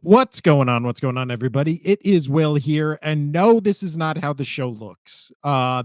What's going on? What's going on, everybody? It is Will here, and no, this is not how the show looks.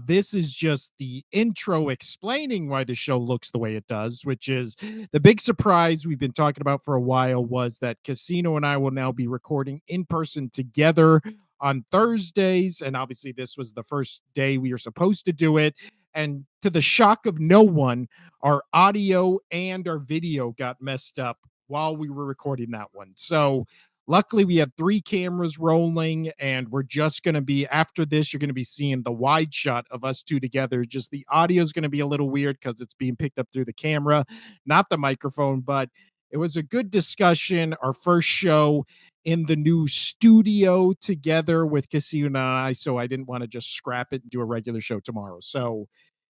This is just the intro explaining why the show looks the way it does, which is the big surprise we've been talking about for a while was that Casino and I will now be recording in person together on Thursdays, and obviously this was the first day we were supposed to do it. And to the shock of no one, our audio and our video got messed up while we were recording that one. So luckily, we have three cameras rolling, and we're just going to be after this. You're going to be seeing the wide shot of us two together. Just the audio is going to be a little weird because it's being picked up through the camera, not the microphone. But it was a good discussion. Our first show in the new studio together with Casino and I. So I didn't want to just scrap it and do a regular show tomorrow. So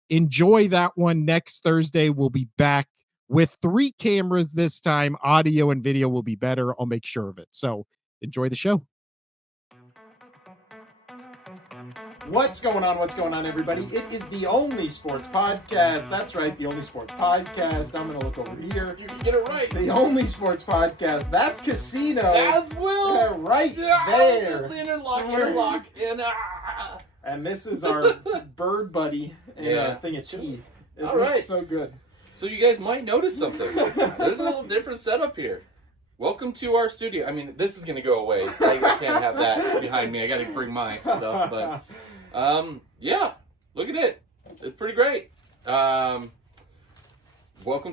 enjoy that one. Next Thursday, we'll be back with three cameras this time. Audio and video will be better. I'll make sure of it. So enjoy the show. What's going on? What's going on, everybody? It is the Only Sports Podcast. That's right, the Only Sports Podcast. I'm going to look over here. You can get it right. The Only Sports Podcast. That's Casino. That's Will. Right there. Interlock. And this is our bird buddy thing of tea. It All looks right. so good. So you guys might notice something. There's a little different setup here. Welcome to our studio. I mean, this is going to go away. I can't have that behind me. I got to bring my stuff. But, yeah, look at it. It's pretty great. Welcome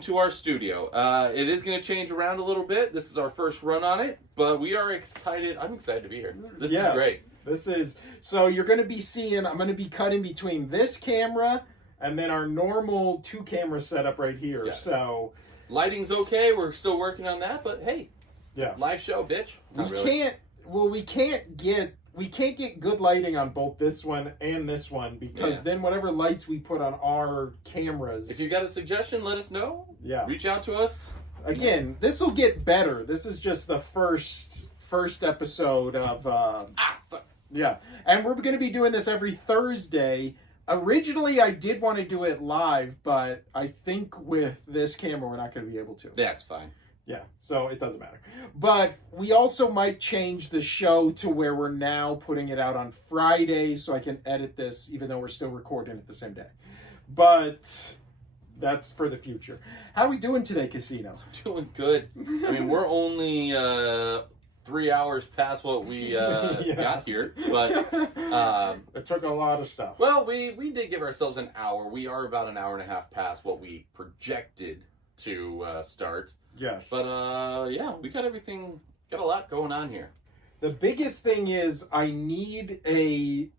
to our studio. It is going to change around a little bit. This is our first run on it, but we are excited. I'm excited to be here. This is great. So you're going to be seeing, I'm going to be cutting between this camera and then our normal two camera setup right here. Yeah. So lighting's okay. We're still working on that, but hey, live show, bitch. We can't get good lighting on both this one and this one because then whatever lights we put on our cameras. If you got a suggestion, let us know. Yeah. Reach out to us. Again, this will get better. This is just the first episode of and we're going to be doing this every Thursday. Originally, I did want to do it live, but I think with this camera, we're not going to be able to. That's fine. Yeah, so it doesn't matter. But we also might change the show to where we're now putting it out on Friday so I can edit this, even though we're still recording it the same day. But that's for the future. How are we doing today, Casino? Doing good. I mean, we're only 3 hours past what we got here, but it took a lot of stuff. Well, we did give ourselves an hour. We are about an hour and a half past what we projected to start. Yes. But we got everything. Got a lot going on here. The biggest thing is I need a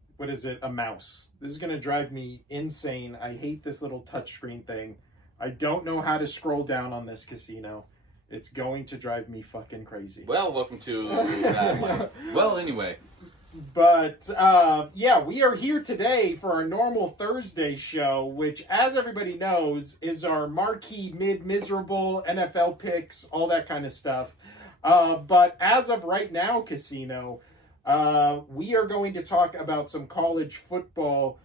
mouse. This is gonna drive me insane. I hate this little touchscreen thing. I don't know how to scroll down on this, Casino. It's going to drive me fucking crazy. Well, welcome to that life. Well, anyway. But, we are here today for our normal Thursday show, which, as everybody knows, is our marquee mid-miserable NFL picks, all that kind of stuff. But as of right now, Casino, we are going to talk about some college football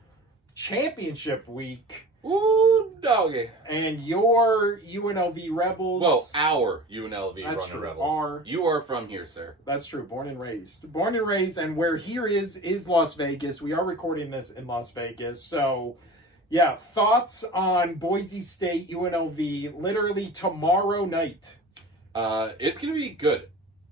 championship week. Ooh, doggy. And your UNLV Rebels. Well, our UNLV Running Rebels. You are from here, sir. That's true. Born and raised, and where here is Las Vegas. We are recording this in Las Vegas. So, yeah, thoughts on Boise State UNLV literally tomorrow night. It's going to be good.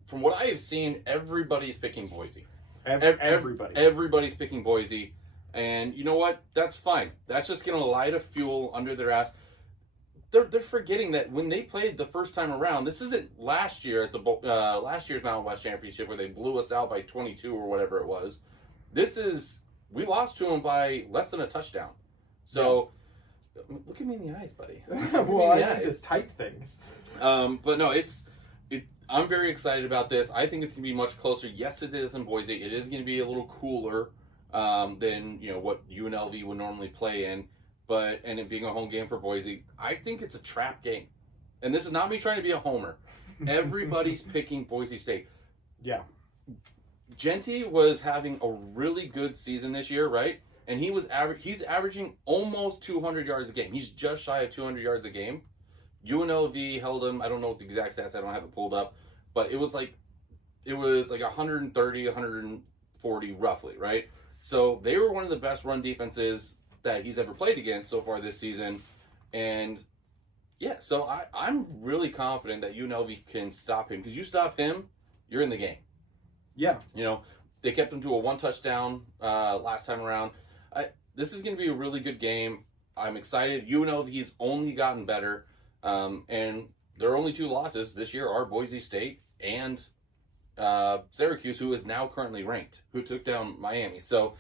From what I have seen, everybody's picking Boise. Everybody's picking Boise. And you know what? That's fine. That's just going to light a fuel under their ass. They're forgetting that when they played the first time around, this isn't last year at the last year's Mountain West Championship where they blew us out by 22 or whatever it was. We lost to them by less than a touchdown. So look at me in the eyes, buddy. Well, I like to type things. But no, I'm very excited about this. I think it's going to be much closer. Yes, it is in Boise. It is going to be a little cooler than what UNLV would normally play in, and it being a home game for Boise, I think it's a trap game. And this is not me trying to be a homer. Everybody's picking Boise State. Yeah. Genty was having a really good season this year, right? And he's averaging almost 200 yards a game. He's just shy of 200 yards a game. UNLV held him. I don't know what the exact stats. I don't have it pulled up, but it was like it was like 130, 140 roughly, right? So they were one of the best run defenses that he's ever played against so far this season. And yeah, so I'm really confident that UNLV can stop him, because you stop him, you're in the game. Yeah. You know, they kept him to a 1 touchdown last time around. This is going to be a really good game. I'm excited. UNLV's only gotten better. And their only 2 losses this year are Boise State and Syracuse, who is now currently ranked, who took down Miami. So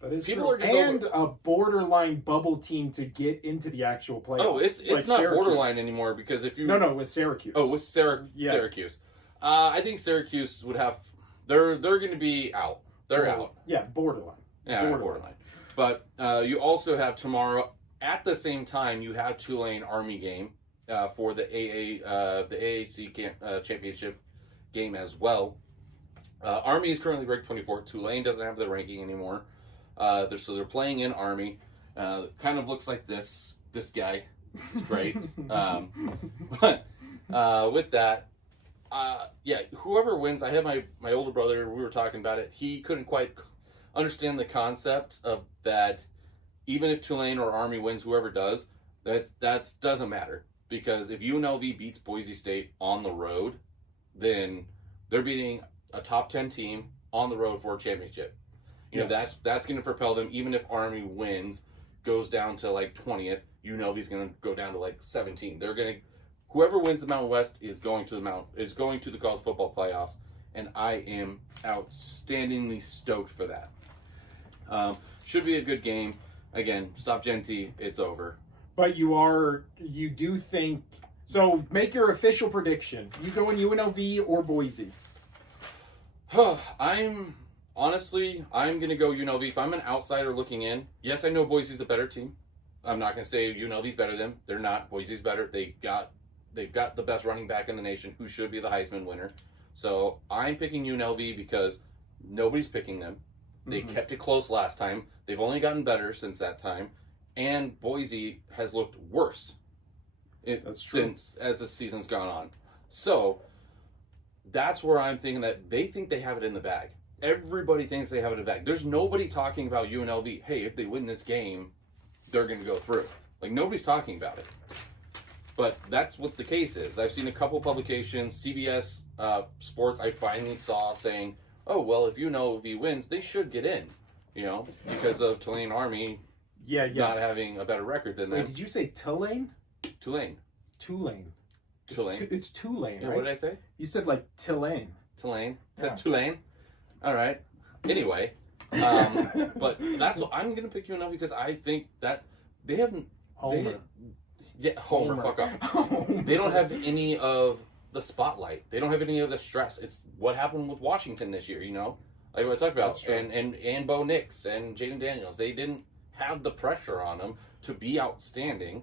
that is people true. are just and a borderline bubble team to get into the actual playoffs. Oh, it's like not Syracuse. Borderline anymore, because if you no, with Syracuse. Oh, with Syracuse. I think Syracuse would have. They're going to be out. They're out. Yeah, borderline. Yeah, borderline. But you also have tomorrow at the same time, you have Tulane Army game for the AAC championship game as well. Army is currently ranked 24th. Tulane doesn't have the ranking anymore. So they're playing in Army. Kind of looks like this guy. This is great. But with that, yeah, whoever wins, I have my older brother, we were talking about it. He couldn't quite understand the concept of that. Even if Tulane or Army wins, whoever does, that doesn't matter. Because if UNLV beats Boise State on the road, then they're beating a top 10 team on the road for a championship. You know, that's going to propel them. Even if Army wins, goes down to like 20th, UNLV's going to go down to like 17. They're going to, whoever wins the Mountain West is going to the college football playoffs, and I am outstandingly stoked for that. Should be a good game. Again, stop Genty, it's over. But you do think, so make your official prediction. You go in UNLV or Boise? I'm going to go UNLV. If I'm an outsider looking in, yes, I know Boise's the better team. I'm not going to say UNLV's better than them. They're not. Boise's better. They've got the best running back in the nation, who should be the Heisman winner. So I'm picking UNLV because nobody's picking them. They kept it close last time. They've only gotten better since that time. And Boise has looked worse since as the season's gone on. So that's where I'm thinking that they think they have it in the bag. Everybody thinks they have it in the bag. There's nobody talking about UNLV, hey, if they win this game, they're going to go through. Like, nobody's talking about it. But that's what the case is. I've seen a couple publications, CBS Sports, I finally saw saying, oh, well, if UNLV wins, they should get in, you know, because of Tulane Army not having a better record than them. Wait, did you say Tulane? Tulane. It's Tulane, Yeah, right? what did I say? You said like Tulane. Tulane. Yeah. Tulane. All right. Anyway, but that's what I'm going to pick UNLV because I think that they haven't. Homer. Homer. Fuck off. They don't have any of the spotlight. They don't have any of the stress. It's what happened with Washington this year, you know? Like what I talked about. And Bo Nix and Jaden Daniels. They didn't have the pressure on them to be outstanding.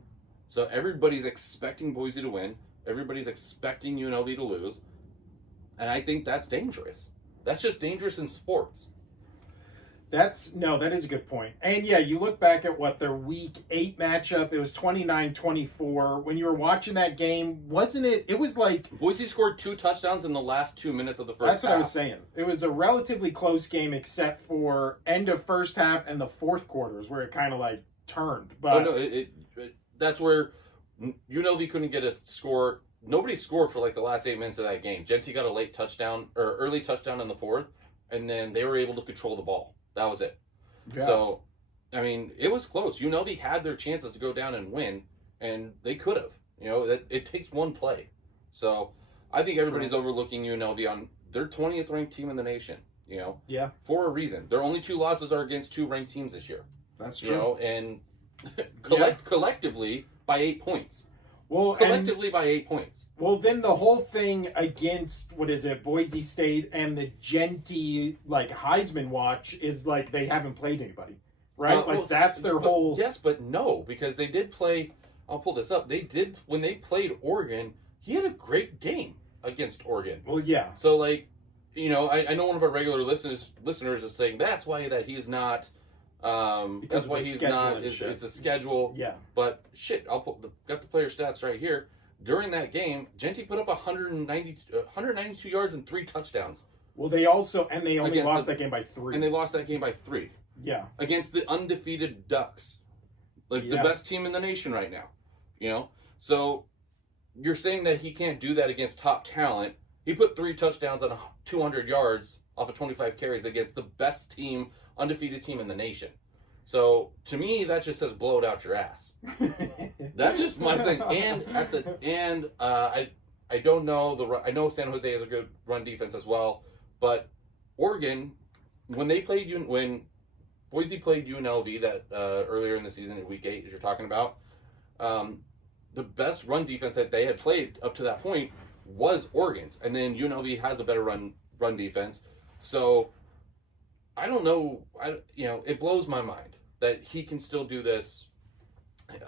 So everybody's expecting Boise to win. Everybody's expecting UNLV to lose. And I think that's dangerous. That's just dangerous in sports. That is a good point. And yeah, you look back at their week 8 matchup, it was 29-24. When you were watching that game, wasn't it? It was like Boise scored 2 touchdowns in the last 2 minutes of the first half. That's what I was saying. It was a relatively close game except for end of first half and the fourth quarters where it kind of like turned. But that's where UNLV couldn't get a score. Nobody scored for like the last 8 minutes of that game. Genty got a late touchdown or early touchdown in the fourth, and then they were able to control the ball. That was it. Yeah. So, I mean, it was close. UNLV had their chances to go down and win, and they could have. You know, it takes one play. So, I think everybody's overlooking UNLV on their 20th ranked team in the nation. You know, for a reason. Their only 2 losses are against 2 ranked teams this year. That's true. You know, and collectively by 8 points. Well, by 8 points. Well, then the whole thing against, Boise State and the Genty, like, Heisman watch is like they haven't played anybody, right? That's their whole... Yes, but no, because they did play... I'll pull this up. When they played Oregon, he had a great game against Oregon. Well, yeah. So, like, you know, I know one of our regular listeners is saying that's why that he's not... that's why he's not. Is the schedule? Yeah. But shit, got the player stats right here. during that game, Genty put up 192 yards and 3 touchdowns. Well, they only lost that game by 3. And they lost that game by 3. Yeah. Against the undefeated Ducks. Like, the best team in the nation right now. You know? So, you're saying that he can't do that against top talent. He put 3 touchdowns on 200 yards off of 25 carries against the best team, undefeated team in the nation. So, to me, that just says blow it out your ass. That's just my saying. And I don't know I know San Jose has a good run defense as well, but Oregon, when Boise played UNLV that earlier in the season in Week 8, as you're talking about, the best run defense that they had played up to that point was Oregon's, and then UNLV has a better run defense. So I don't know. It blows my mind that he can still do this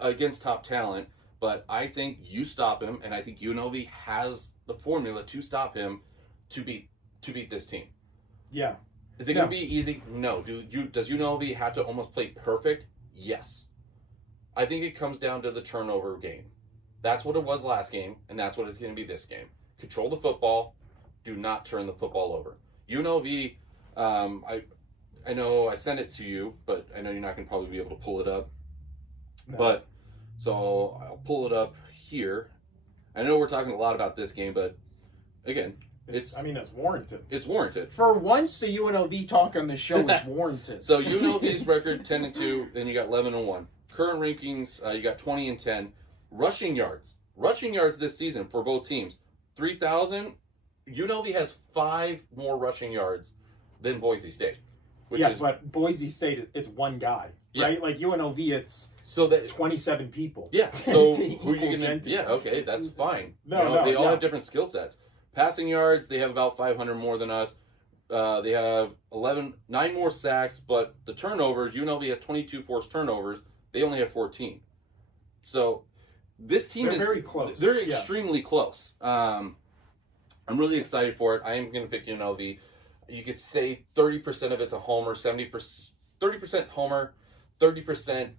against top talent, but I think you stop him, and I think UNLV has the formula to stop him to beat this team. Yeah. Is it going to be easy? No. Does UNLV have to almost play perfect? Yes. I think it comes down to the turnover game. That's what it was last game, and that's what it's going to be this game. Control the football. Do not turn the football over. UNLV, I know I sent it to you, but I know you're not going to probably be able to pull it up. No. But, so I'll pull it up here. I know we're talking a lot about this game, but again, it's warranted. It's warranted. For once, the UNLV talk on the show is warranted. So UNLV's record 10-2, then you got 11-1. Current rankings, you got 20-10. Rushing yards this season for both teams, 3,000. UNLV has 5 more rushing yards than Boise State. But Boise State, it's one guy, right? Like UNLV, it's 27 people. Yeah. So who are you going to? Yeah. Okay, that's fine. They all have different skill sets. Passing yards, they have about 500 more than us. They have 9 more sacks, but the turnovers, UNLV has 22 forced turnovers. They only have 14. So this team is very close. They're extremely close. I'm really excited for it. I am going to pick UNLV. You could say 30% of it's a homer, 30% homer, 30%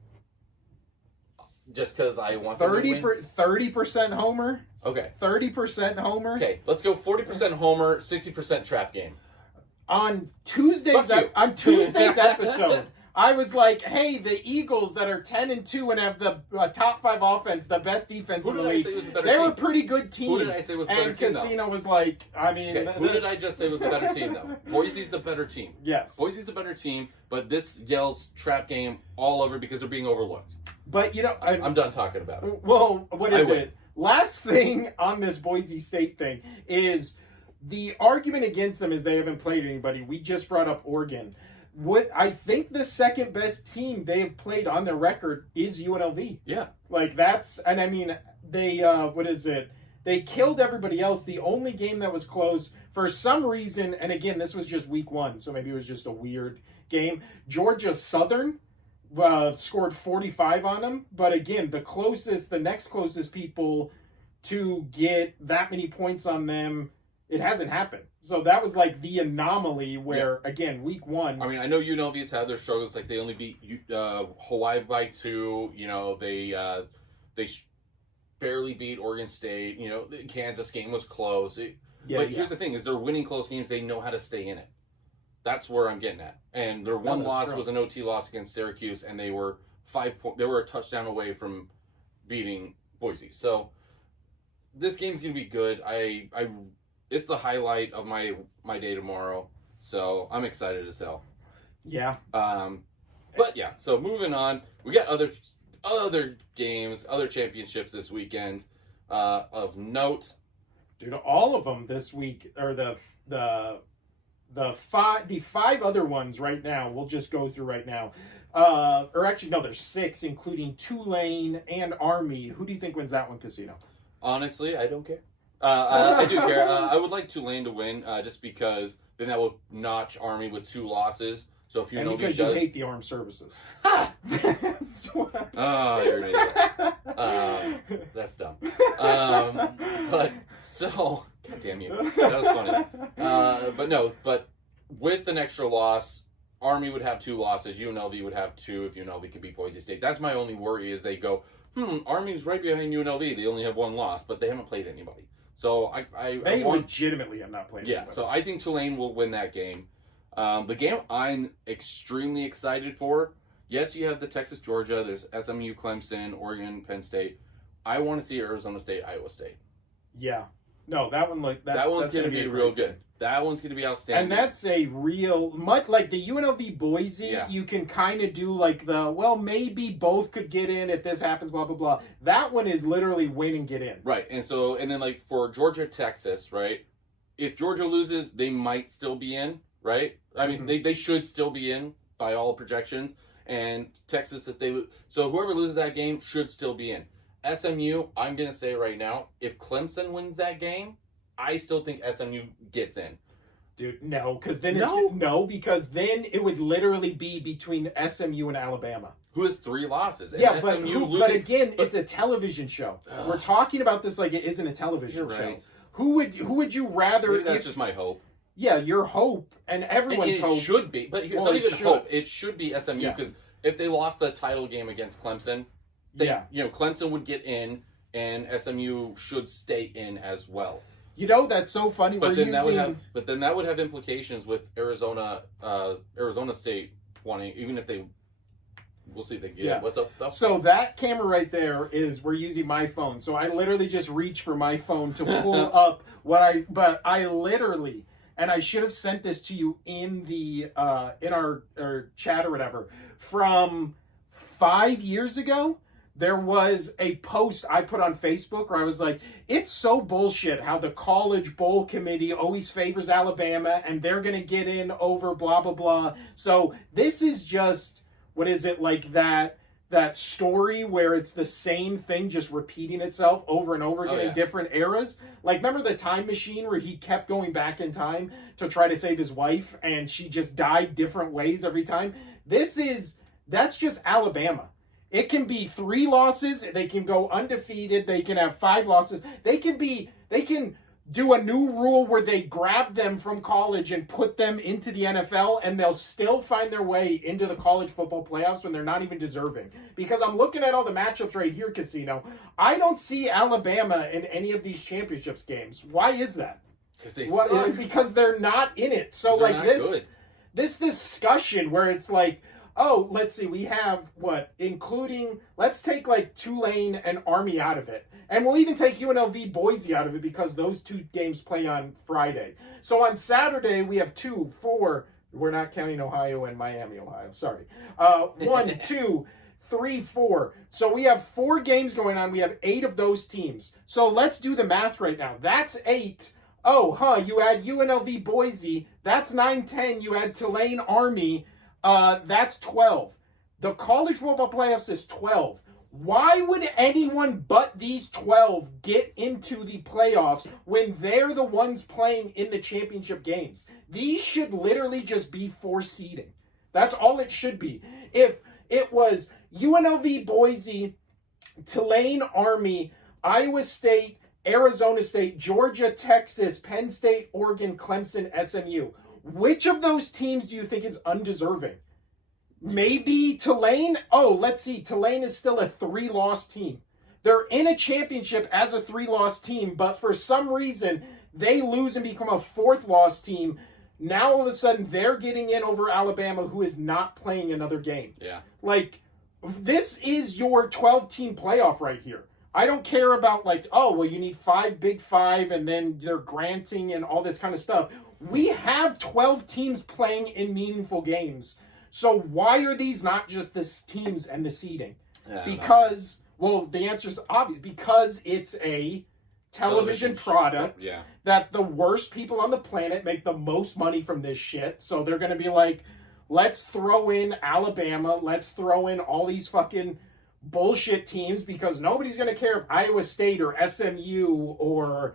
just because I want 30% homer. Okay. 30% homer. Okay, let's go 40% homer, 60% trap game. On Tuesday's episode, I was like, "Hey, the Eagles that are 10-2 and have the top 5 offense, the best defense in the league, they were a pretty good team." Who did I say was the better team? And Casino was like, who did I just say was the better team though? Boise's the better team. Yes, Boise's the better team, but this yells trap game all over because they're being overlooked. But I'm done talking about it. Well, what is it? Last thing on this Boise State thing is the argument against them is they haven't played anybody. We just brought up Oregon. What I think the second best team they have played on their record is UNLV. Yeah. Like they what is it? They killed everybody else. The only game that was close for some reason, and again, this was just week 1, so maybe it was just a weird game. Georgia Southern scored 45 on them, but again, the next closest people to get that many points on them, it hasn't happened. So that was like the anomaly where, again, week 1. I mean, I know UNLV's had their struggles. Like they only beat Hawaii by 2. They barely beat Oregon State. The Kansas game was close. Here's the thing: is they're winning close games. They know how to stay in it. That's where I'm getting at. And their one loss was an OT loss against Syracuse, and they were They were a touchdown away from beating Boise. So this game's gonna be good. It's the highlight of my day tomorrow, so I'm excited as hell. Yeah. But yeah. So moving on, we got other games, other championships this weekend of note. Dude, all of them this week, or the 5 other ones right now. We'll just go through right now. Or actually, no, there's 6, including Tulane and Army. Who do you think wins that one, Casino? Honestly, I don't care. I do care. I would like Tulane to win, just because then that will notch Army with 2 losses. So if and because you hate the armed services. That's what. Oh, you're an idiot. That's dumb. God damn you. That was funny. But with an extra loss, Army would have 2 losses. UNLV would have 2 if UNLV could beat Boise State. That's my only worry is they go Army's right behind UNLV. They only have one loss, but they haven't played anybody. So they legitimately have not played. Yeah, anybody. so I think Tulane will win that game. The game I'm extremely excited for. Yes, you have the Texas Georgia. There's SMU, Clemson, Oregon, Penn State. I want to see Arizona State, Iowa State. Yeah, no, that one's going to be real good. That one's going to be outstanding. And that's a real, much like the UNLV Boise, Yeah. you can kind of do like maybe both could get in if this happens, blah, blah, blah. That one is literally win and get in. Right, and then like for Georgia, Texas, right? If Georgia loses, they might still be in, right? I mean, they should still be in by all projections. And Texas, if they lose, so whoever loses that game should still be in. SMU, I'm going to say right now, if Clemson wins that game, I still think SMU gets in. Dude, no, because then it would literally be between SMU and Alabama. Who has 3 losses? And Yeah, but again, it's a television show. We're talking about this like it isn't a television show. Right. Who would you rather? Maybe that's just my hope. Yeah, your hope and everyone's hope should be, but it's not even hope. It should be SMU because if they lost the title game against Clemson, Clemson would get in, and SMU should stay in as well. That's so funny. But then that would have implications with Arizona State wanting, even if they. We'll see if they get it. What's up? So that camera right there we're using my phone. So I literally just reach for my phone to pull up but I literally, and I should have sent this to you in the in our chat or whatever, from 5 years ago. There was a post I put on Facebook where I was like, it's so bullshit how the college bowl committee always favors Alabama and they're going to get in over blah, blah, blah. So this is just, what is it, like that story where it's the same thing just repeating itself over and over again in different eras? Like, remember the time machine where he kept going back in time to try to save his wife and she just died different ways every time? That's just Alabama. It can be 3 losses. They can go undefeated. They can have 5 losses. They can do a new rule where they grab them from college and put them into the NFL, and they'll still find their way into the college football playoffs when they're not even deserving. Because I'm looking at all the matchups right here, Casino. I don't see Alabama in any of these championships games. Why is that? Because they're not in it. So like this discussion where it's like, oh, let's see, we have let's take like Tulane and Army out of it. And we'll even take UNLV Boise out of it because those 2 games play on Friday. So on Saturday, we have 2, 4, we're not counting Ohio and Miami, Ohio, sorry. 1, 2, 3, 4. So we have 4 games going on. We have 8 of those teams. So let's do the math right now. That's 8. You add UNLV Boise. That's 9, 10. You add Tulane Army. That's 12. The college football playoffs is 12. Why would anyone but these 12 get into the playoffs when they're the ones playing in the championship games? These should literally just be 4 seeding. That's all it should be. If it was UNLV Boise, Tulane Army, Iowa State, Arizona State, Georgia, Texas, Penn State, Oregon, Clemson, SMU, which of those teams do you think is undeserving? Maybe Tulane? Oh, let's see. Tulane is still a 3-loss team. They're in a championship as a 3-loss team, but for some reason, they lose and become a 4th-loss team. Now, all of a sudden, they're getting in over Alabama, who is not playing another game. Yeah. Like, this is your 12-team playoff right here. I don't care about, you need 5 Big 5, and then they're granting and all this kind of stuff. We have 12 teams playing in meaningful games. So why are these not just the teams and the seeding? Because, the answer is obvious. Because it's a television product that the worst people on the planet make the most money from this shit. So they're going to be like, let's throw in Alabama. Let's throw in all these fucking bullshit teams because nobody's going to care if Iowa State or SMU or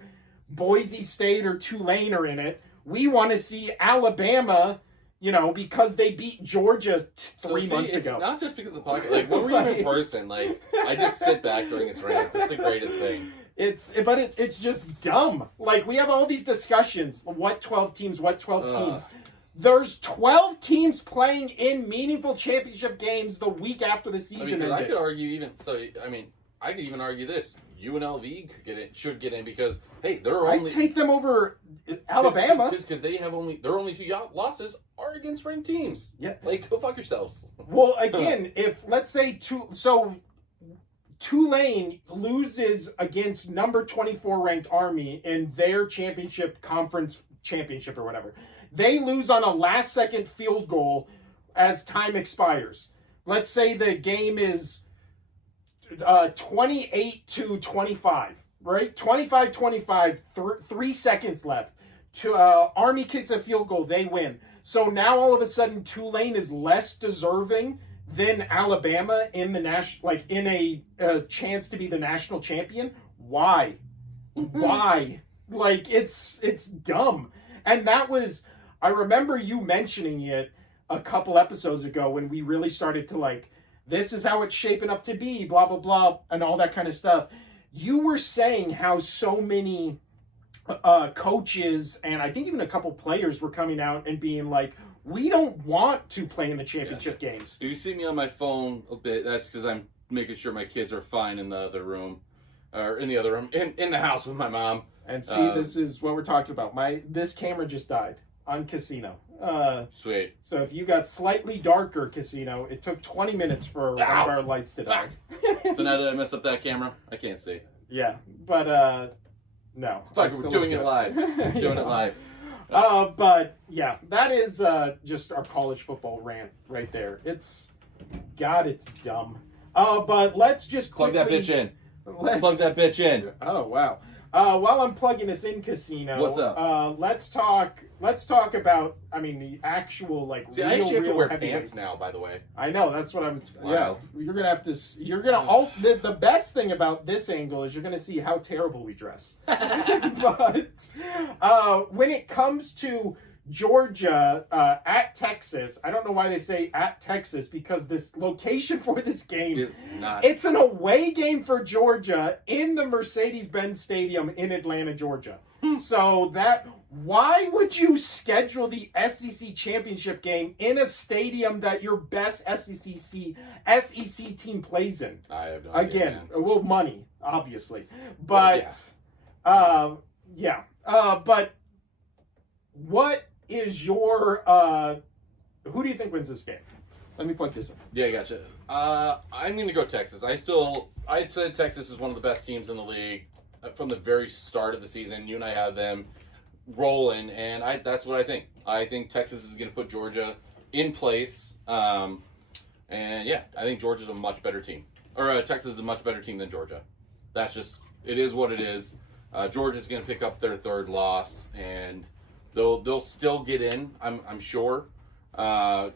Boise State or Tulane are in it. We want to see Alabama, because they beat Georgia 3 months ago. It's not just because of the podcast. Like, when we're in person, I just sit back during his rants. It's the greatest thing. It's just dumb. Like, we have all these discussions. What 12 teams? There's 12 teams playing in meaningful championship games the week after the season ended. I could argue I could even argue this: UNLV should get in because hey, they're I'd only take them over Alabama. because they have their only 2 losses are against ranked teams. Yeah. Like go fuck yourselves. Well, again, if let's say Tulane loses against number 24 ranked Army in their conference championship or whatever. They lose on a last second field goal as time expires. Let's say the game is 28-25, right? 25-25, 3 seconds left. Army kicks a field goal, they win. So now all of a sudden Tulane is less deserving than Alabama in the in a chance to be the national champion. Why? Why? Like it's dumb. And that was, I remember you mentioning it a couple episodes ago when we really started to like, this is how it's shaping up to be, blah blah blah, and all that kind of stuff. You were saying how so many coaches and I think even a couple players were coming out and being like, we don't want to play in the championship games. If you see me on my phone a bit, that's because I'm making sure my kids are fine in the other room, or in the other room, in the house with my mom. And see, this is what we're talking about. This camera just died on Casino. Sweet. So if you got slightly darker Casino, it took 20 minutes for one of our lights to die. So now that I messed up that camera, I can't see. Yeah, but no. Fuck, we're doing it live. Doing it live. But yeah, that is just our college football rant right there. It's dumb. But let's just plug quickly, that bitch in. Plug that bitch in. Oh wow. While I'm plugging this in, Casino. What's up? Let's talk about. I mean, the actual like. See, real, I actually have to wear heavy pants weights. now. By the way. I know that's what I'm. Wild. Yeah, you're gonna have to. You're gonna. Also, the best thing about this angle is you're gonna see how terrible we dress. But when it comes to Georgia at Texas, I don't know why they say at Texas because this location for this game is not. It's an away game for Georgia in the Mercedes-Benz Stadium in Atlanta, Georgia. So why would you schedule the SEC championship game in a stadium that your best SEC team plays in? I have no idea. Again, Man. well, money, obviously, but but what is your who do you think wins this game? Let me plug this in. Yeah, gotcha. I'm going to go Texas. I'd say Texas is one of the best teams in the league from the very start of the season. You and I had them rolling, and that's what I think. I think Texas is going to put Georgia in place, and yeah, I think Georgia's a much better team. Or Texas is a much better team than Georgia. That's just, it is what it is. Georgia's going to pick up their third loss, and they'll still get in, I'm sure.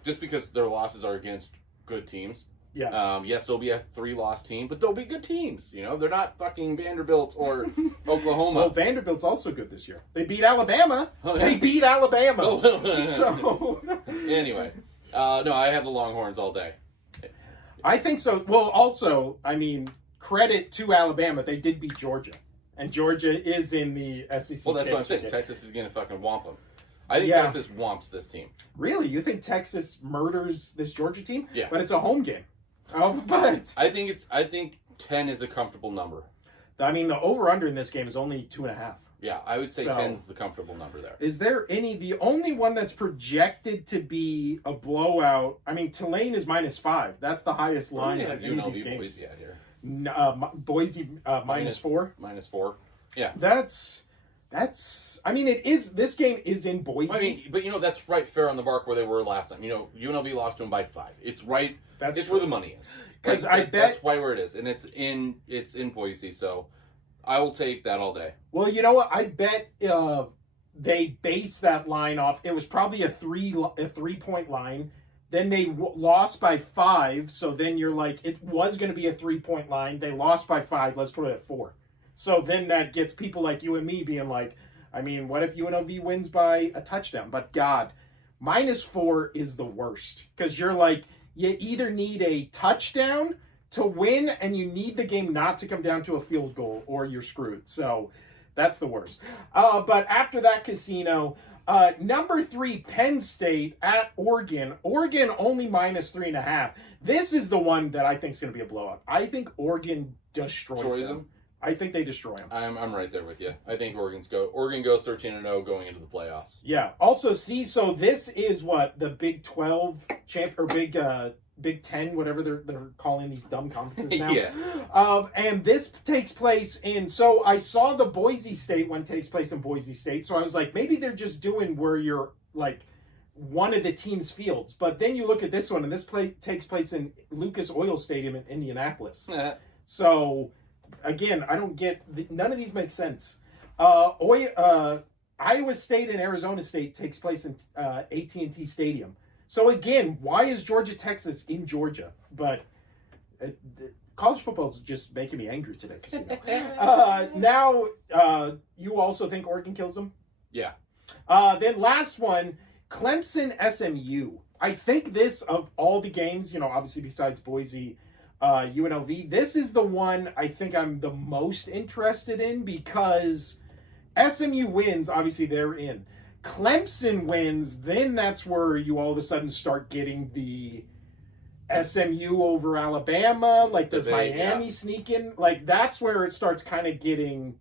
Just because their losses are against good teams. Yeah. Yes, they'll be a 3-loss team, but they'll be good teams. You know, they're not fucking Vanderbilt or Oklahoma. Well, Vanderbilt's also good this year. They beat Alabama. Oh, yeah. They beat Alabama. Oh. So anyway, no, I have the Longhorns all day. I think so. Well, also, I mean, credit to Alabama. They did beat Georgia. And Georgia is in the SEC Well, that's what I'm saying. game. Texas is going to fucking whomp them. I think Yeah. Texas whomps this team. Really? You think Texas murders this Georgia team? Yeah. But it's a home game. But I think 10 is a comfortable number. I mean, the over/under in this game is only 2.5. Yeah, I would say So- 10's the comfortable number there. Is there the only one that's projected to be a blowout? I mean, Tulane is -5. That's the highest line Yeah, of any of these UNLV games. Boise out here. Boise -4. -4. Yeah. That's. I mean, it is. This game is in Boise. I mean, but that's right fair on the mark where they were last time. UNLV lost to them by 5. It's right. That's it's true. where the money is. 'Cause I bet- that's why where it is, and it's in Boise. So I will take that all day. Well, you know what? I bet they based that line off. It was probably a 3-point line. Then they lost by 5. So then you're like, it was going to be a 3-point line. They lost by 5. Let's put it at 4. So then that gets people like you and me being like, I mean, what if UNLV wins by a touchdown? But God, -4 is the worst because you're like, you either need a touchdown to win and you need the game not to come down to a field goal or you're screwed. So that's the worst. But after that, Casino, number 3, Penn State at Oregon. Oregon only -3.5. This is the one that I think is going to be a blowout. I think Oregon destroys them. I think they destroy them. I'm right there with you. I think Oregon goes 13-0 going into the playoffs. Yeah. Also, see, so this is what the Big 12 champ or Big 10, whatever they're calling these dumb conferences now. Yeah. And this takes place in. So I saw the Boise State one takes place in Boise State. So I was like, maybe they're just doing where you're like one of the team's fields. But then you look at this one, and this takes place in Lucas Oil Stadium in Indianapolis. So again, I don't get none of these make sense. Iowa State and Arizona State takes place in AT&T Stadium. So again, why is Georgia Texas in Georgia? But college football is just making me angry today. Now, you also think Oregon kills them? Yeah. Then last one, Clemson SMU. I think this, of all the games, obviously besides Boise, UNLV, this is the one I think I'm the most interested in because SMU wins, obviously they're in. Clemson wins, then that's where you all of a sudden start getting the SMU over Alabama. Like, does Miami sneak in? Like, that's where it starts kind of getting,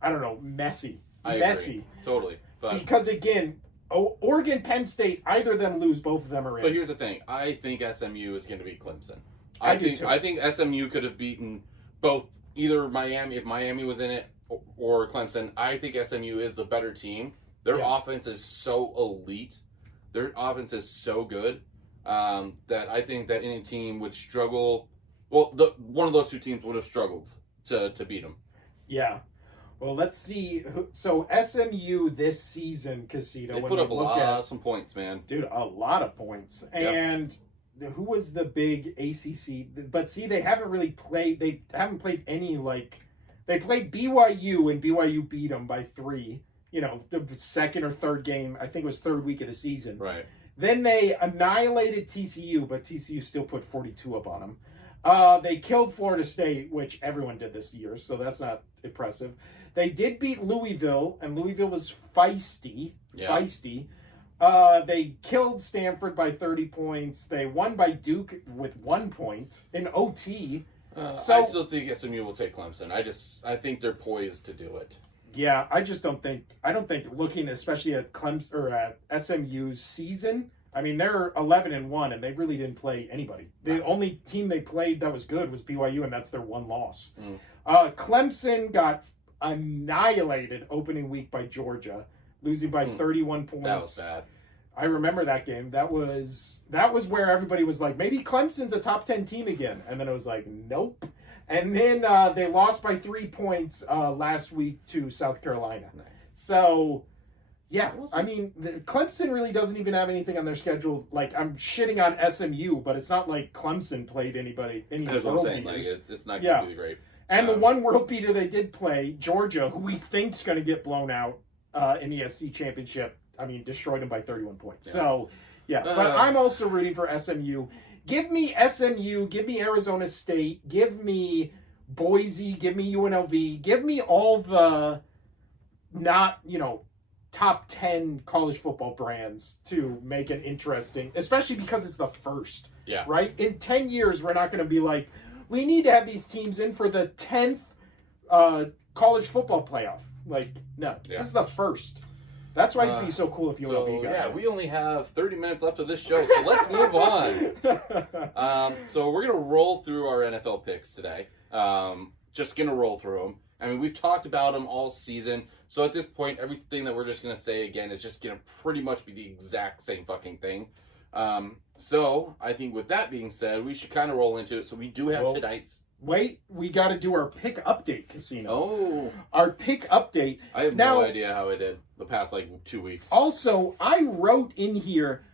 I don't know, messy. Agree. Totally. But because, again, Oregon, Penn State, either of them lose, both of them are in. But here's the thing. I think SMU is going to beat Clemson. I do too. I think SMU could have beaten both, either Miami, if Miami was in it, or Clemson. I think SMU is the better team. Their offense is so elite. Their offense is so good that I think that any team would struggle. Well, one of those two teams would have struggled to beat them. Yeah. Well, let's see. So SMU this season, Casino. They put up a lot of some points, man. Dude, a lot of points. And who was the big ACC? But see, they haven't really played. They haven't played any, like, they played BYU, and BYU beat them by 3. The second or third game. I think it was third week of the season. Right. Then they annihilated TCU, but TCU still put 42 up on them. They killed Florida State, which everyone did this year, so that's not impressive. They did beat Louisville, and Louisville was feisty. Yeah. Feisty. They killed Stanford by 30 points. They won by Duke with 1 point in OT. I still think SMU will take Clemson. I think they're poised to do it. Yeah, I don't think looking especially at Clemson or at SMU's season. I mean, they're 11-1, and they really didn't play anybody. The only team they played that was good was BYU, and that's their one loss. Clemson got annihilated opening week by Georgia, losing by 31 points. That was bad. I remember that game. That was where everybody was like, maybe Clemson's a top 10 team again, and then it was like, nope. And then they lost by 3 points last week to South Carolina. Nice. So, yeah, I mean, Clemson really doesn't even have anything on their schedule. Like, I'm shitting on SMU, but it's not like Clemson played anybody. That's what I'm saying. Like, it's not going to be great. And the one world beater they did play, Georgia, who we think's going to get blown out in the SC championship, I mean, destroyed them by 31 points. Yeah. So, yeah, but I'm also rooting for SMU. Give me SMU, give me Arizona State, give me Boise, give me UNLV, give me all the not, top 10 college football brands to make it interesting, especially because it's the first. Yeah. Right? In 10 years, we're not going to be like, we need to have these teams in for the 10th college football playoff. Like, no, this is the first. That's why it'd be so cool if UNLV got it. We only have 30 minutes left of this show, so let's move on. So we're going to roll through our NFL picks today. Just going to roll through them. I mean, we've talked about them all season. So at this point, everything that we're just going to say again is just going to pretty much be the exact same fucking thing. So I think with that being said, we should kind of roll into it. So we do have tonight's. Wait, we got to do our pick update, Casino. Oh. Our pick update. I have no idea how I did the past, 2 weeks. Also, I wrote in here,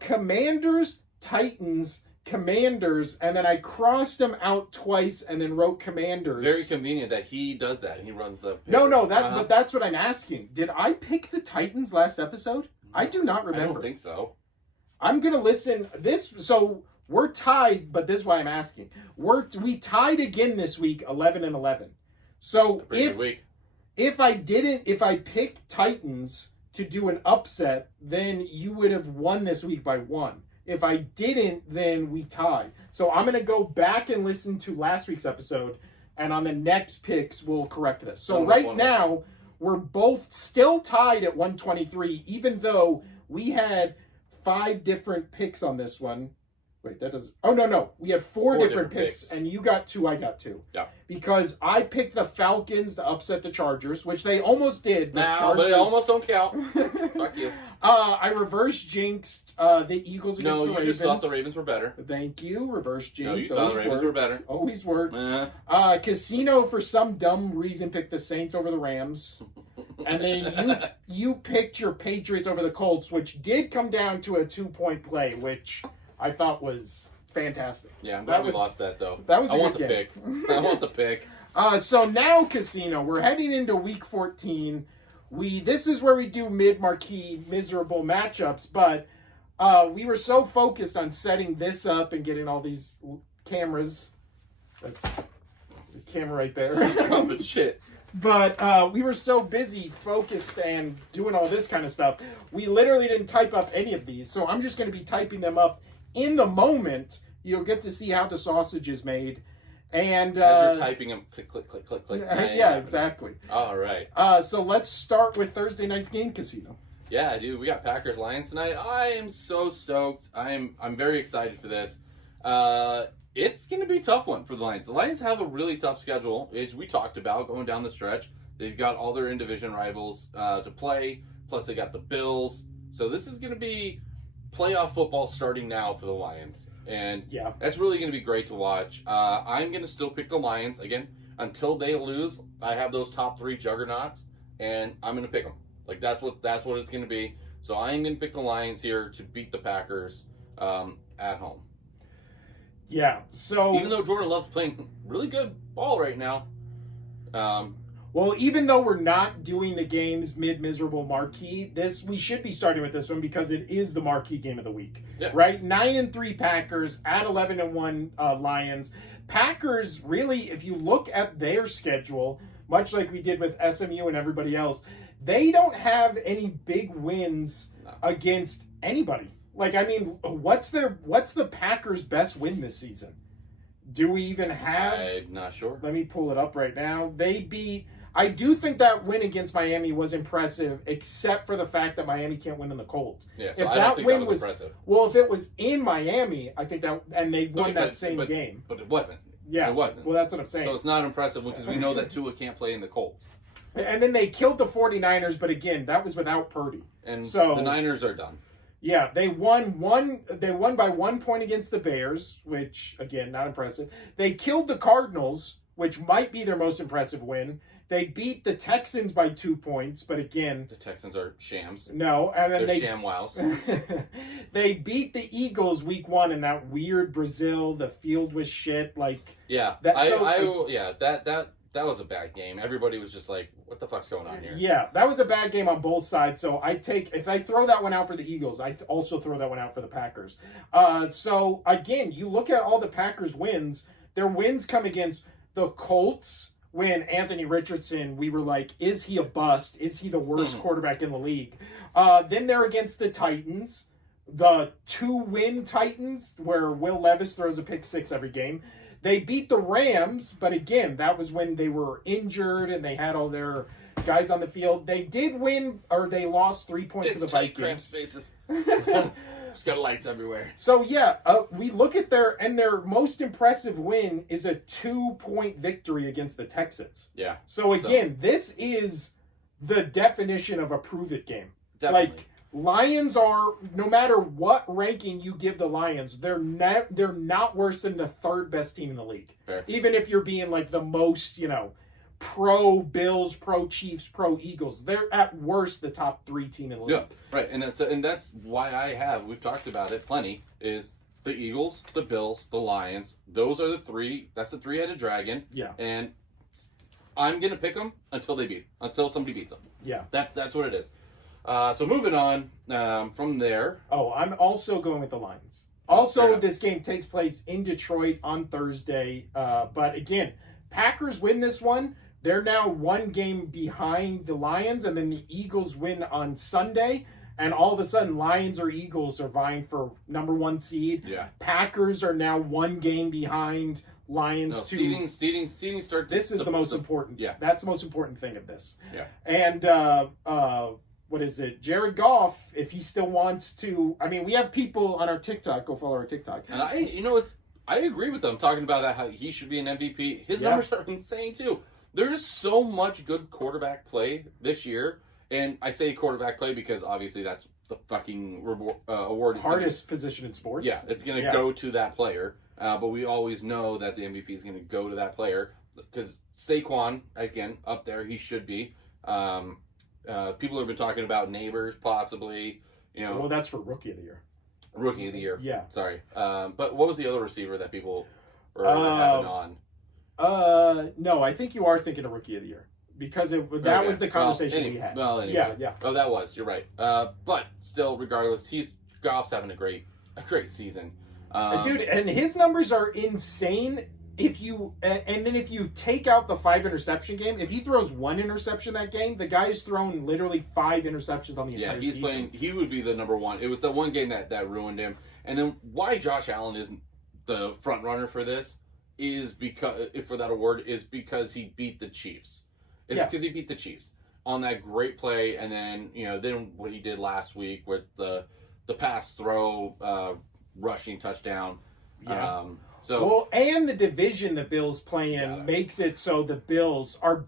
Commanders, Titans, Commanders, and then I crossed them out twice and then wrote Commanders. Very convenient that he does that. He runs the... but that's what I'm asking. Did I pick the Titans last episode? I do not remember. I don't think so. I'm going to listen. So... We're tied, but this is why I'm asking. We tied again this week, 11-11. So if I picked Titans to do an upset, then you would have won this week by 1. If I didn't, then we tie. So I'm going to go back and listen to last week's episode, and on the next picks, we'll correct this. So right now, we're both still tied at 123, even though we had 5 different picks on this one. Wait, that does... Oh, no. We have four different picks, and you got 2, I got 2. Yeah. Because I picked the Falcons to upset the Chargers, which they almost did. But it almost don't count. Fuck you. I reverse jinxed the Eagles against the Ravens. No, you just thought the Ravens were better. Thank you. Reverse jinx. No, you thought the Ravens were better. Always worked. Casino, for some dumb reason, picked the Saints over the Rams. And then you picked your Patriots over the Colts, which did come down to a 2-point play, which I thought was fantastic. Yeah, I'm glad we lost that, though. That was I want the pick. I want the pick. So now, Casino, we're heading into Week 14. This is where we do mid-marquee, miserable matchups, but we were so focused on setting this up and getting all these cameras. That's this camera right there. Common shit. But we were so busy, focused, and doing all this kind of stuff, we literally didn't type up any of these. So I'm just going to be typing them up in the moment. You'll get to see how the sausage is made. And as you're typing them, click, click, click, click, click. Yeah, exactly. All right. So let's start with Thursday night's game, Casino. Yeah, dude, we got Packers Lions tonight. I am so stoked. I'm very excited for this. It's going to be a tough one for the Lions. The Lions have a really tough schedule, as we talked about, going down the stretch. They've got all their in-division rivals to play, plus they got the Bills. So this is going to be playoff football starting now for the Lions. And yeah, that's really going to be great to watch. I'm going to still pick the Lions. Again, until they lose, I have those top 3 juggernauts, and I'm going to pick them. Like, that's what it's going to be. So I'm going to pick the Lions here to beat the Packers at home. Yeah, so... Even though Jordan Love's playing really good ball right now. Well, even though we're not doing the games mid-miserable marquee, we should be starting with this one because it is the marquee game of the week. Yeah. Right? 9-3 Packers at 11-1 Lions. Packers, really, if you look at their schedule, much like we did with SMU and everybody else, they don't have any big wins against anybody. Like, I mean, what's the Packers' best win this season? Do we even have... I'm not sure. Let me pull it up right now. I do think that win against Miami was impressive, except for the fact that Miami can't win in the cold. Yeah, so I don't think that was impressive. Well, if it was in Miami, I think that... And they won that same game. But it wasn't. Yeah. It wasn't. Well, that's what I'm saying. So it's not impressive because we know that Tua can't play in the cold. And then they killed the 49ers, but again, that was without Purdy. And so the Niners are done. Yeah, they won by 1 point against the Bears, which, again, not impressive. They killed the Cardinals, which might be their most impressive win. They beat the Texans by 2 points, but again... The Texans are shams. No, and then They're ShamWows. They beat the Eagles week 1 in that weird Brazil, the field was shit, like... Yeah, that was a bad game. Everybody was just like, what the fuck's going on here? Yeah, that was a bad game on both sides. So if I throw that one out for the Eagles, I also throw that one out for the Packers. So again, you look at all the Packers wins, their wins come against the Colts, when Anthony Richardson, we were like, is he a bust? Is he the worst quarterback in the league? Then they're against the Titans, the 2-win Titans, where Will Levis throws a pick 6 every game. They beat the Rams, but again, that was when they were injured and they had all their guys on the field. They did win, or they lost 3 points to the Vikings. Spaces. Just got lights everywhere. So yeah, we look at their most impressive win is a 2-point victory against the Texans. Yeah. So again, this is the definition of a prove it game. Definitely. Like, Lions are, no matter what ranking you give the Lions, they're not worse than the 3rd best team in the league. Fair. Even if you're being like the most, pro Bills, pro Chiefs, pro Eagles, they're at worst the top 3 team in the league. Yeah, right. And that's why we've talked about it plenty, is the Eagles, the Bills, the Lions. Those are the 3. That's the 3-headed dragon. Yeah. And I'm gonna pick them until somebody beats them. Yeah. That's what it is. So moving on from there. Oh, I'm also going with the Lions. Also, this game takes place in Detroit on Thursday. But again, Packers win this one. They're now 1 game behind the Lions, and then the Eagles win on Sunday. and all of a sudden Lions or Eagles are vying for number 1 seed. Yeah. Packers are now 1 game behind Lions. No, 2. seeding start. This is the most important. Yeah. That's the most important thing of this. Yeah. And what is it? Jared Goff, if he still wants to, I mean, we have people on our TikTok. Go follow our TikTok. And I agree with them talking about that, how he should be an MVP. His numbers are insane too. There's so much good quarterback play this year, and I say quarterback play because obviously that's the fucking award. Hardest position in sports. Yeah, it's going to go to that player. But we always know that the MVP is going to go to that player because Saquon, again, up there, he should be. People have been talking about Neighbors, possibly. Well, that's for Rookie of the Year. Rookie of the Year. Yeah. Sorry. But what was the other receiver that people were having on? No, I think you are thinking of Rookie of the Year because that was the conversation we had. Well, anyway. Yeah. Oh, that was. You're right. But still, regardless, Goff's having a great season. Dude, and his numbers are insane. If you take out the 5 interception game, if he throws 1 interception that game, the guy's thrown literally 5 interceptions on the entire season. Yeah, he would be the number 1. It was the one game that ruined him. And then why Josh Allen isn't the front runner for this is because he beat the Chiefs. It's because he beat the Chiefs on that great play, and then then what he did last week with the pass throw rushing touchdown. Yeah. And the division the Bills play in makes it so the Bills are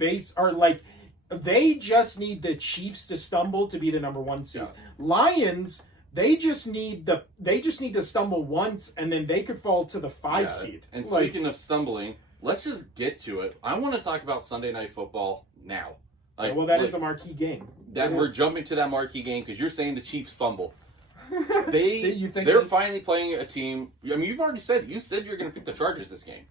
like they just need the Chiefs to stumble to be the number 1 seed. Yeah. Lions, they just need to stumble once and then they could fall to the 5 seed. And speaking of stumbling, let's just get to it. I want to talk about Sunday Night Football now. That is a marquee game. We're jumping to that marquee game because you're saying the Chiefs fumble. They're finally playing a team. I mean, you said you're going to pick the Chargers this game.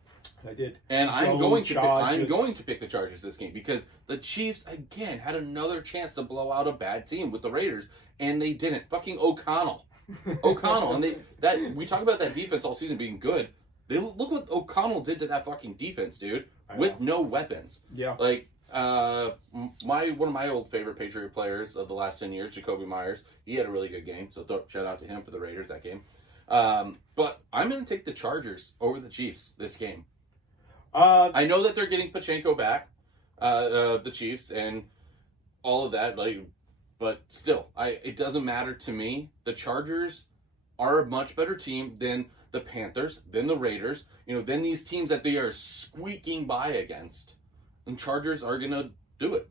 I did, and I'm going to pick the Chargers this game because the Chiefs again had another chance to blow out a bad team with the Raiders, and they didn't. Fucking O'Connell, and we talk about that defense all season being good. Look what O'Connell did to that fucking defense, dude, with no weapons. Yeah, one of my old favorite Patriot players of the last 10 years, Jacoby Myers, he had a really good game, so shout out to him for the Raiders that game. But I'm going to take the Chargers over the Chiefs this game. I know that they're getting Pachenko back, the Chiefs, and all of that, but still, it doesn't matter to me. The Chargers are a much better team than the Panthers, than the Raiders, than these teams that they are squeaking by against. And Chargers are going to do it.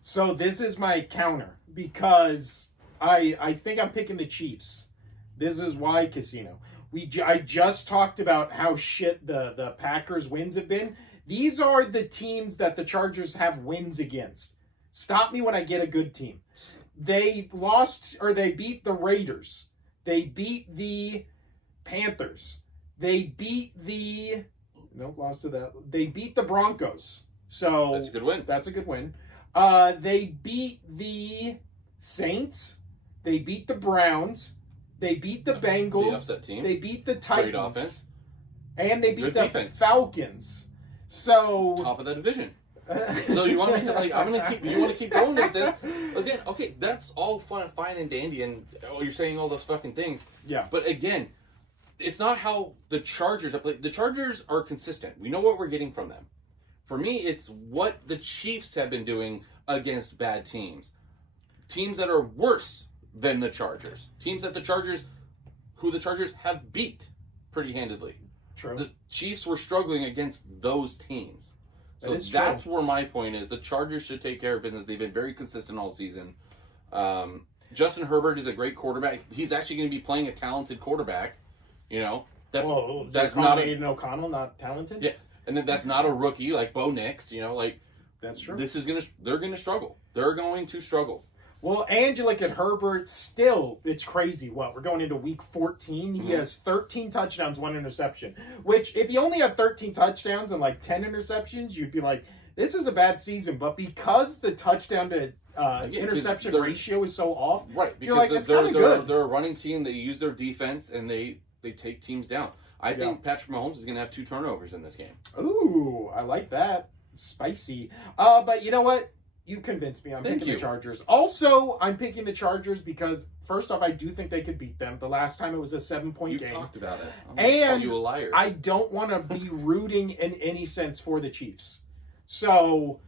So this is my counter because I think I'm picking the Chiefs. This is why, Casino. I just talked about how shit the Packers wins have been. These are the teams that the Chargers have wins against. Stop me when I get a good team. They beat the Raiders. They beat the Panthers. They beat lost to that. They beat the Broncos. So that's a good win. That's a good win. They beat the Saints. They beat the Browns. They beat the Bengals. The upset team. They beat the Titans. Great offense. And they beat the Falcons. So top of the division. So you want me to you want to keep going with this? Again, okay, that's all fine and dandy, and you're saying all those fucking things. Yeah. But again, it's not how the Chargers are playing. The Chargers are consistent. We know what we're getting from them. For me, it's what the Chiefs have been doing against bad teams. Teams that are worse than the Chargers. Teams that the Chargers have beat pretty handedly. True. The Chiefs were struggling against those teams. So that's where my point is. The Chargers should take care of business. They've been very consistent all season. Justin Herbert is a great quarterback. He's actually going to be playing a talented quarterback. That's not Aiden O'Connell not talented. Yeah. And then that's not a rookie like Bo Nix, That's true. They're gonna struggle. They're going to struggle. Well, and you look at Herbert, still, it's crazy. We're going into week 14. He has 13 touchdowns, 1 interception. Which, if he only had 13 touchdowns and 10 interceptions, you'd be like, this is a bad season. But because the touchdown to interception ratio is so off, right? Because it's kind of good. They're a running team. They use their defense and they take teams down. I think Patrick Mahomes is going to have 2 turnovers in this game. Ooh, I like that. Spicy. But you know what? You convinced me. I'm picking the Chargers. Also, I'm picking the Chargers because first off, I do think they could beat them. The last time it was a 7-point You've game. talked about it. I'm And gonna call you a liar. I don't want to be rooting in any sense for the Chiefs. So,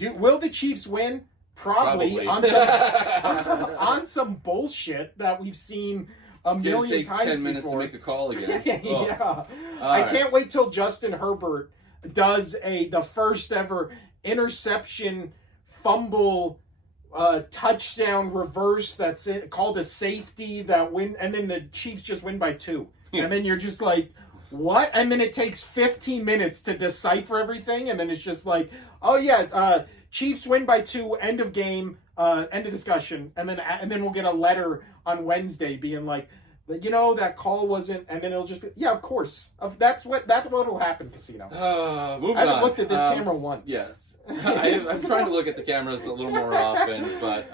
will the Chiefs win? Probably. On some bullshit that we've seen a million take times 10 minutes before. to make a call again. Yeah. All right. Can't wait till Justin Herbert does the first ever interception, fumble, touchdown reverse that's called a safety that win, and then the Chiefs just win by 2. And then you're just like, what? And then it takes 15 minutes to decipher everything, and then it's just like, oh yeah, Chiefs win by 2, end of game, end of discussion, and then we'll get a letter on Wednesday being like, you know, that call wasn't, and then it'll just be, yeah, of course, that's what'll happen, Casino. Moving I haven't on. looked at this camera once. Yes. I'm trying to look at the cameras a little more often, but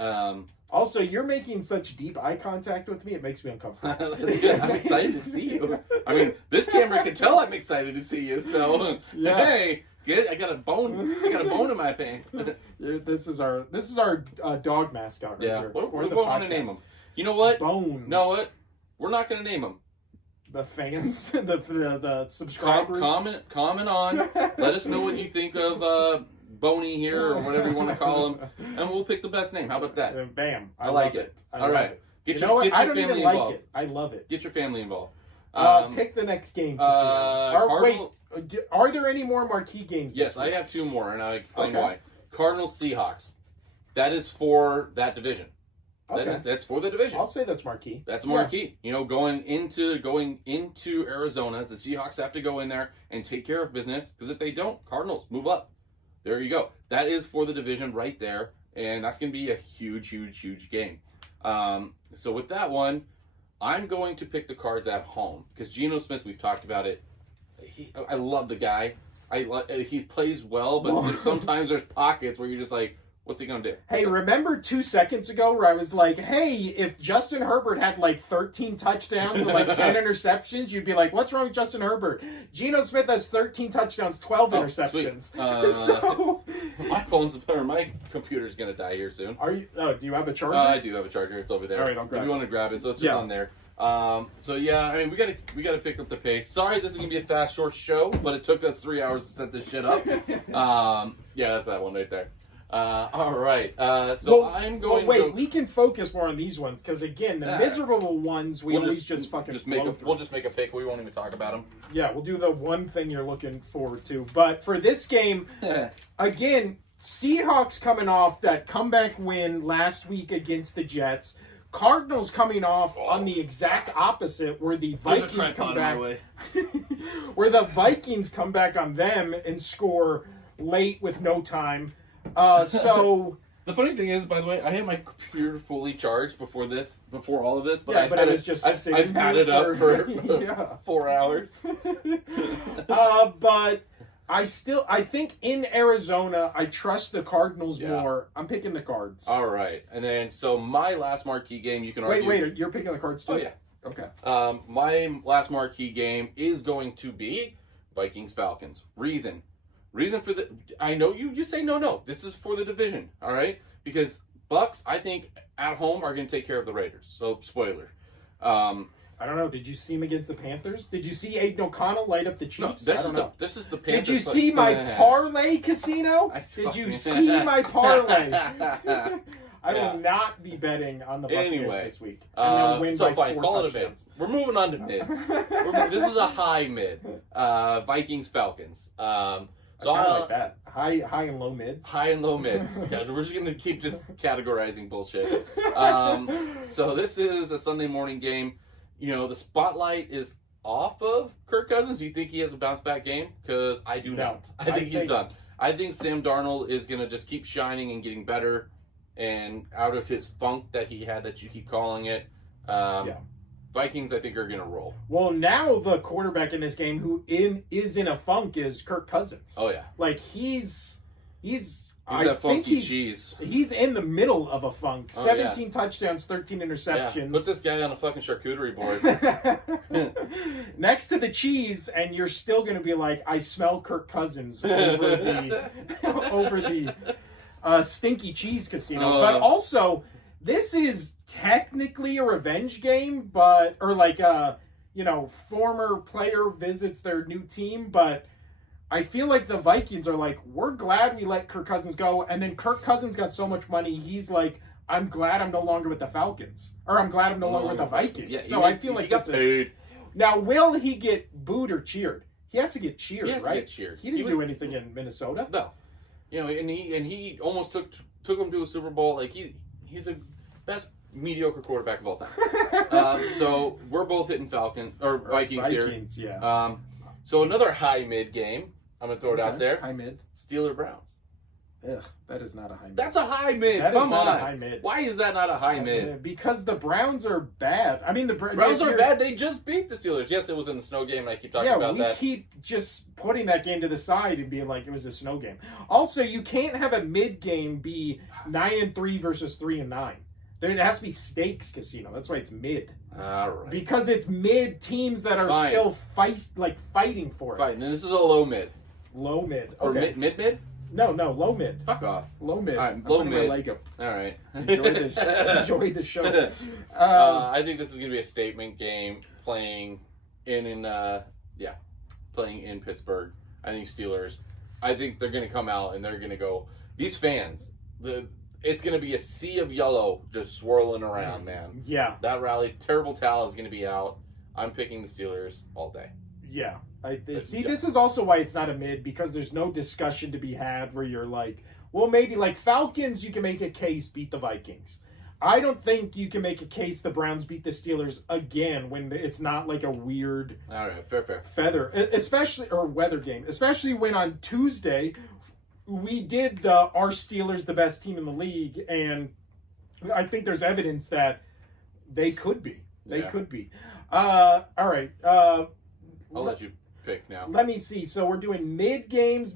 Also, you're making such deep eye contact with me, it makes me uncomfortable. I'm excited to see you. I mean, this camera can tell I'm excited to see you, so Yeah. Hey, I got a bone in my pants. This is our dog mascot right Yeah. here. What For are we the going to podcast. name him? You know what? Bones. No, what? We're not going to name him. The fans, the subscribers. Comment on. Let us know what you think of Boney here, or whatever you want to call him, and we'll pick the best name. How about that? And bam. I like love it. I All love right. it. Get You your, know what? get I your don't family even involved. like it. I love it. Get your family involved. Pick the next game. Cardinal- Are there any more marquee games? Yes, this I week? have 2 more, and I'll explain Okay. why. Cardinals Seahawks. That is for that division. Okay. That's for the division. I'll say that's marquee. That's marquee. You know, going into Arizona, the Seahawks have to go in there and take care of business, because if they don't, Cardinals move up. There you go. That is for the division right there, and that's going to be a huge, huge, huge game. So with that one, I'm going to pick the Cards at home, because Geno Smith, we've talked about it. I love the guy. He plays well, but sometimes there's pockets where you're just like, what's he going to do? Hey, remember 2 seconds ago where I was like, hey, if Justin Herbert had like 13 touchdowns and like 10 interceptions, you'd be like, what's wrong with Justin Herbert? Geno Smith has 13 touchdowns, 12 interceptions. So my computer's going to die here soon. Do you have a charger? I do have a charger. It's over there. All right, I'll grab if you it. want to grab it, so it's just on there. So yeah, I mean, we gotta pick up the pace. Sorry, this is gonna be a fast, short show, but it took us 3 hours to set this shit up. Yeah, that's that one right there. All right. I'm going. Wait, we can focus more on these ones because again, the miserable ones we'll always just fucking we'll just make a pick. We won't even talk about them. Yeah, we'll do the one thing you're looking forward to. But for this game, again, Seahawks coming off that comeback win last week against the Jets. Cardinals coming off on the exact opposite, where the Vikings come back. Where the Vikings come back on them and score late with no time. So the funny thing is, by the way, I had my computer fully charged before all of this, but yeah, I've had it up for yeah. 4 hours. But I think in Arizona, I trust the Cardinals more. I'm picking the Cards. All right, and then so my last marquee game, you can argue. Wait, you're picking the Cards too? Oh yeah. Okay. My last marquee game is going to be Vikings Falcons. Reason for the. I know you say no. This is for the division. All right, because Bucks, I think at home are going to take care of the Raiders. So spoiler. I don't know. Did you see him against the Panthers? Did you see Aiden O'Connell light up the Chiefs? No, this is the Panthers. Did you see my parlay, Casino? Did you see my parlay? I will not be betting on the Buccaneers this week. Win so by fine, 4 call it a mid. touchdowns. We're moving on to mids. This is a high mid. Vikings Falcons. So I like that. High and low mids. High and low mids. Yeah, we're just gonna keep just categorizing bullshit. So this is a Sunday morning game. You know, the spotlight is off of Kirk Cousins. Do you think he has a bounce back game? Because I do not. I think he's done. I think Sam Darnold is gonna just keep shining and getting better, and out of his funk that he had, that you keep calling it. Vikings, I think, are gonna roll. Well, now the quarterback in this game who is in a funk is Kirk Cousins. Oh yeah, like he's that funky cheese. He's in the middle of a funk. 17 touchdowns, 13 interceptions. Yeah. Put this guy on a fucking charcuterie board. Next to the cheese, and you're still going to be like, I smell Kirk Cousins over the stinky cheese casino. But also, this is technically a revenge game, but or like former player visits their new team, but I feel like the Vikings are like, we're glad we let Kirk Cousins go, and then Kirk Cousins got so much money, he's like, I'm glad I'm no longer with the Falcons, or I'm glad I'm no longer with the Vikings. Yeah, so I feel like he got paid. Now, will he get booed or cheered? He has to get cheered, He has right? to get cheered. He didn't do anything in Minnesota. No, and he almost took him to a Super Bowl. Like he's a best mediocre quarterback of all time. So we're both hitting Vikings here. Vikings, yeah. So another high mid game. I'm gonna throw it out there. High mid. Steelers Browns. Ugh, that is not a high mid. That's a high mid. That Come is not on. a high mid. Why is that not a high mid? Because the Browns are bad. I mean, the Browns are bad. They just beat the Steelers. Yes, it was in the snow game, and I keep talking about that. Yeah, we keep just putting that game to the side and being like it was a snow game. Also, you can't have a mid game be 9-3 versus 3-9. It has to be stakes casino. That's why it's mid. All right. Because it's mid teams that are still fighting for it. Fine. And this is a low mid. Low mid. Or Okay. mid? No, low mid. Fuck off. Low mid. All right, I'm low putting my mid. leg up. All right. Enjoy the show. I think this is gonna be a statement game playing in Pittsburgh. I think Steelers. I think they're gonna come out and they're gonna go. These fans, it's gonna be a sea of yellow just swirling around, man. Yeah. That rally, terrible towel is gonna be out. I'm picking the Steelers all day. Yeah. This is also why it's not a mid, because there's no discussion to be had where you're like, well, maybe like Falcons, you can make a case beat the Vikings. I don't think you can make a case the Browns beat the Steelers again when it's not like a weird all right, fair. feather, especially or weather game, especially when on Tuesday we did our Steelers the best team in the league, and I think there's evidence that they could be. They could be. All right. I'll let you pick now. Let me see. So we're doing mid games.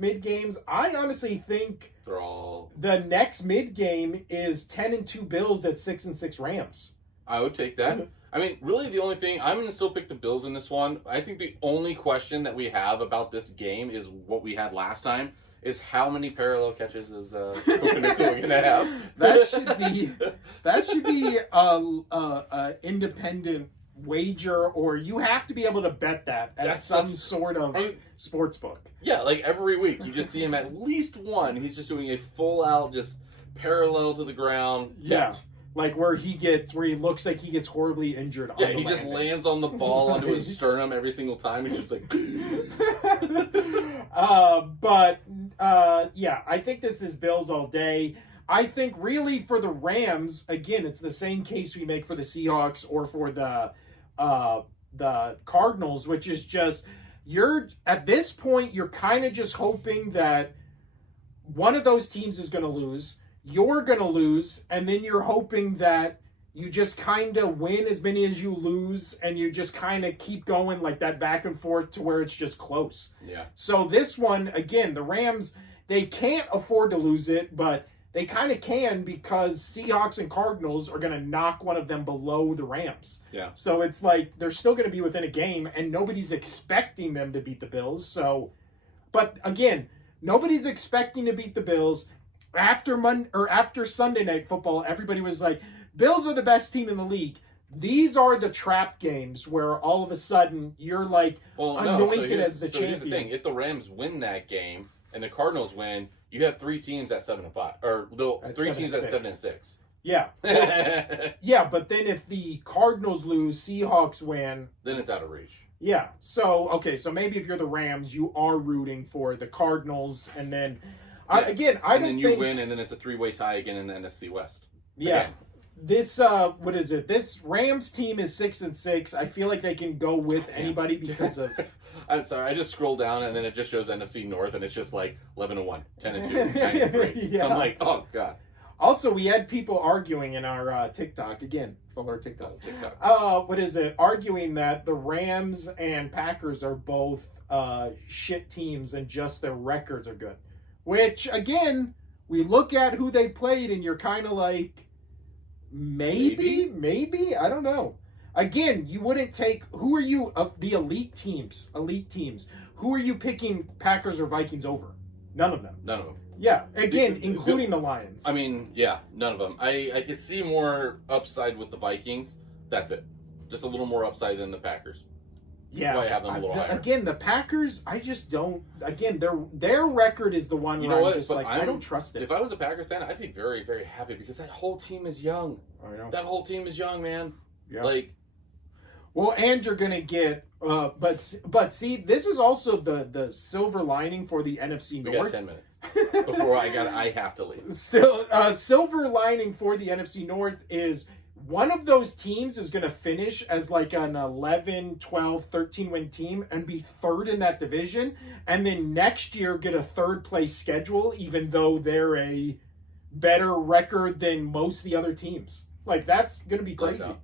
I honestly think They're all. the next mid game is 10-2 Bills at 6-6 Rams. I would take that. I mean, really, the only thing I'm going to still pick the Bills in this one. I think the only question that we have about this game is what we had last time. Is how many parallel catches is Puka going to have? That should be a independent wager, or you have to be able to bet that at some sort of sports book. Yeah, like every week you just see him at least one. He's just doing a full out, just parallel to the ground catch. Yeah, like where he looks like he gets horribly injured. Yeah, he just lands on the ball onto his sternum every single time. He's just like. Yeah, I think this is Bills all day. I think really for the Rams, again, it's the same case we make for the Seahawks or for the Cardinals, which is just at this point you're kind of just hoping that one of those teams is going to lose, you're going to lose, and then you're hoping that you just kind of win as many as you lose, and you just kind of keep going like that back and forth to where it's just close. Yeah. So this one, again, the Rams, they can't afford to lose it, but they kind of can because Seahawks and Cardinals are going to knock one of them below the Rams. Yeah. So it's like they're still going to be within a game, and nobody's expecting them to beat the Bills. So, but again, nobody's expecting to beat the Bills. After Sunday Night Football, everybody was like, Bills are the best team in the league. These are the trap games where all of a sudden you're like anointed as the champion. Here's the thing: if the Rams win that game and the Cardinals win, you have three teams at 7-5, or three teams at 7-6. Yeah, yeah. But then if the Cardinals lose, Seahawks win, then it's out of reach. Yeah. So okay. So maybe if you're the Rams, you are rooting for the Cardinals, and then and then you win, and then it's a three-way tie again in the NFC West. Yeah. Again. This what is it? This Rams team is 6-6. I feel like they can go with anybody because of. I'm sorry, I just scroll down and then it just shows NFC North and it's just like 11-1, 10-2, 9-3. Yeah. I'm like, oh god. Also, we had people arguing in our TikTok again. Follow our TikTok. What is it? Arguing that the Rams and Packers are both shit teams and just their records are good. Which again, we look at who they played and you're kind of like. Maybe I don't know. Again, you wouldn't take. Who are you of the elite teams? Who are you picking, Packers or Vikings over? None of them. Yeah, again, including the Lions. I mean, yeah, none of them. I could see more upside with the Vikings. That's it. Just a little more upside than the Packers. Yeah, why I have them a little higher. Again, the Packers, I just don't. Again, their record is the one where I'm just like, I don't trust it. If I was a Packers fan, I'd be very, very happy because that whole team is young. I know. That whole team is young, man. Yeah. Like, well, and you're gonna get, but see, this is also the silver lining for the NFC North. We got 10 minutes before I have to leave. So, silver lining for the NFC North is one of those teams is going to finish as like an 11, 12, 13 win team and be third in that division. And then next year get a third place schedule, even though they're a better record than most of the other teams. Like, that's going to be crazy.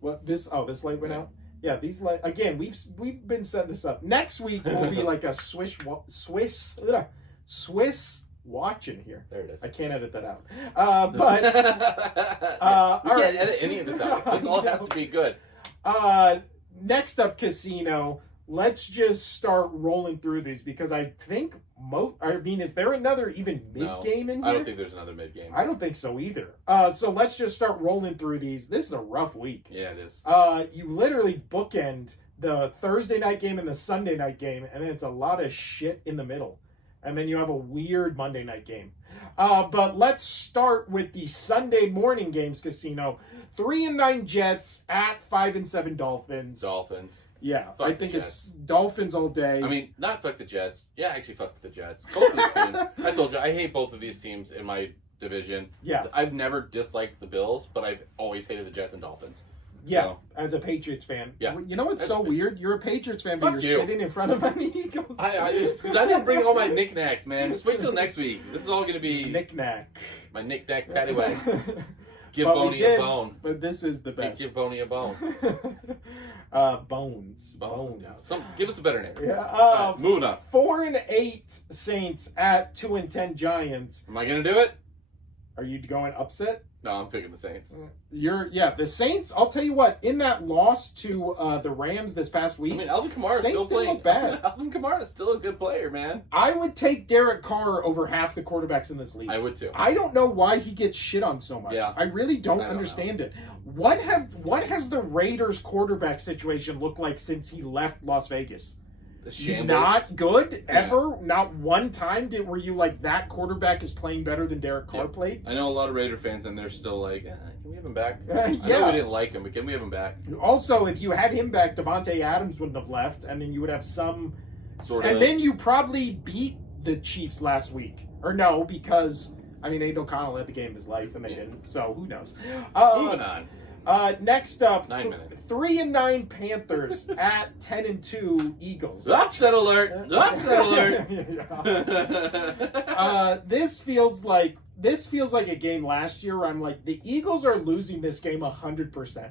What this light went out? Yeah, these light again, we've been setting this up. Next week will be like a Swiss watch in here. There it is. I can't edit that out. But we can't edit any of this out. This all has to be good. Next up, casino. Let's just start rolling through these because I think is there another even mid game in here? I don't think there's another mid game. I don't think so either. So let's just start rolling through these. This is a rough week. Yeah, it is. You literally bookend the Thursday night game and the Sunday night game, and then it's a lot of shit in the middle. And then you have a weird Monday night game. But let's start with the Sunday morning games, casino. 3-9 Jets at 5-7 Dolphins. Dolphins. Yeah, Fuck I think the it's Dolphins all day. I mean, not fuck the Jets. Yeah, actually fuck the Jets. Both of these teams. I told you, I hate both of these teams in my division. Yeah. I've never disliked the Bills, but I've always hated the Jets and Dolphins. Yeah, so, as a Patriots fan. Yeah. You know what's so weird? You're a Patriots fan, but you're sitting in front of an Eagles. Because I didn't bring all my knickknacks, man. Just wait till next week. This is all going to be... Knick-knack. My knick-knack paddywhack. Give But Boney a bone. But this is the best. Give Boney a bone. Bones. Give us a better name. Yeah. Moving on. 4-8 Saints at 2-10 Giants. Am I going to do it? Are you going upset? No, I'm picking the Saints. The Saints. I'll tell you what. In that loss to the Rams this past week, I mean, Alvin Kamara Saints still playing. didn't look bad. Alvin Kamara is still a good player, man. I would take Derek Carr over half the quarterbacks in this league. I would too. I don't know why he gets shit on so much. Yeah. I really don't understand it. What has the Raiders quarterback situation looked like since he left Las Vegas? Not good ever. Yeah. Not one time were you like, that quarterback is playing better than Derek Carr played. I know a lot of Raider fans, and they're still like, can we have him back? Yeah. I know we didn't like him, but can we have him back? Also, if you had him back, Devontae Adams wouldn't have left, and then you would have some. Then you probably beat the Chiefs last week, or no? Because I mean, Aiden O'Connell had the game of his life, and they didn't. So who knows? Moving on. Next up, 9 minutes. 3-9 Panthers at 10-2 Eagles. Upset alert! Upset alert! This feels like a game last year where I'm like, the Eagles are losing this game 100%.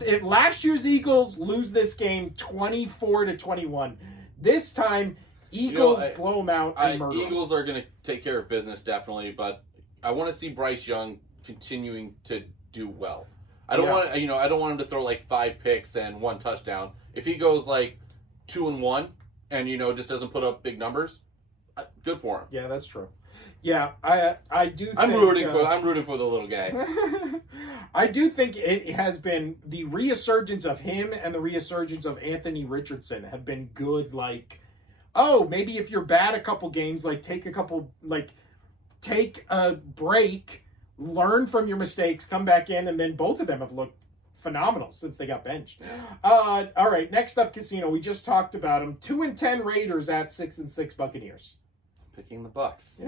If last year's Eagles lose this game 24-21, this time Eagles blow them out and murder them. Eagles are going to take care of business definitely, but I want to see Bryce Young continuing to do well. I don't want I don't want him to throw like 5 picks and 1 touchdown. If he goes like 2-1 and just doesn't put up big numbers, good for him. Yeah, that's true. Yeah, I do. I'm rooting for the little guy. I do think it has been the resurgence of him and the resurgence of Anthony Richardson have been good. Like, maybe if you're bad a couple games, like take a break. Learn from your mistakes, come back in, and then both of them have looked phenomenal since they got benched. All right, next up, casino. We just talked about them. 2-10 Raiders at 6-6 Buccaneers. Picking the Bucs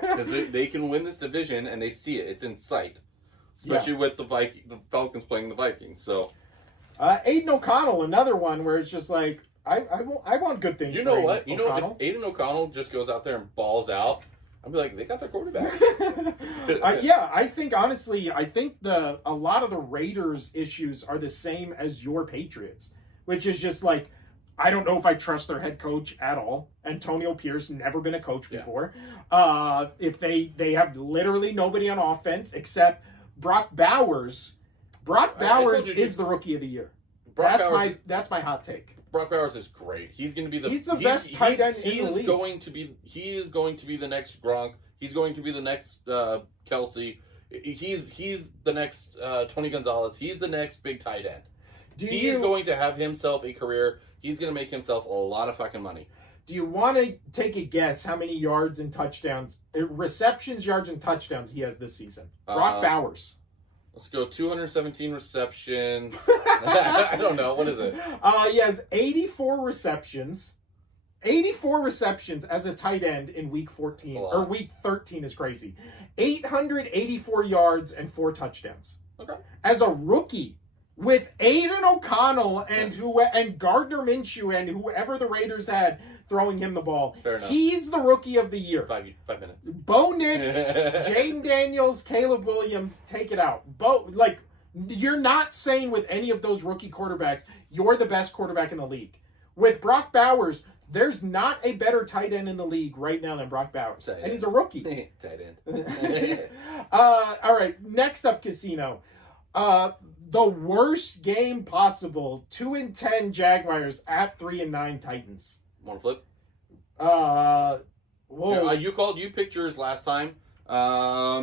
because they can win this division and they see it. It's in sight, especially with the Falcons playing the Vikings. So, Aiden O'Connell, another one where it's just like I want good things. You know what? If Aiden O'Connell just goes out there and balls out, I'll be like, they got their quarterback. I think honestly, a lot of the Raiders' issues are the same as your Patriots, which is just like, I don't know if I trust their head coach at all. Antonio Pierce, never been a coach before. If they have literally nobody on offense except Brock Bowers. Brock Bowers is the rookie of the year. That's my hot take. Brock Bowers is great. He's going to be He's the best tight end in the league. He is going to be the next Gronk. He's going to be the next Kelsey. He's the next Tony Gonzalez. He's the next big tight end. He is going to have himself a career. He's going to make himself a lot of fucking money. Do you want to take a guess how many yards and touchdowns, receptions, yards, and touchdowns he has this season? Brock Bowers. Let's go 217 receptions. I don't know. What is it? He has 84 receptions. 84 receptions as a tight end in week 14. Or week 13 is crazy. 884 yards and 4 touchdowns. Okay. As a rookie, with Aiden O'Connell and Gardner Minshew and whoever the Raiders had throwing him the ball. Fair enough. He's the rookie of the year. 5 minutes. Bo Nix, Jaden Daniels, Caleb Williams, take it out. You're not saying with any of those rookie quarterbacks, you're the best quarterback in the league. With Brock Bowers, there's not a better tight end in the league right now than Brock Bowers. And he's a rookie. Tight end. All right, next up, Casino. The worst game possible. 2-10 Jaguars at 3-9 Titans. Want to flip? Whoa. You picked yours last time. Blah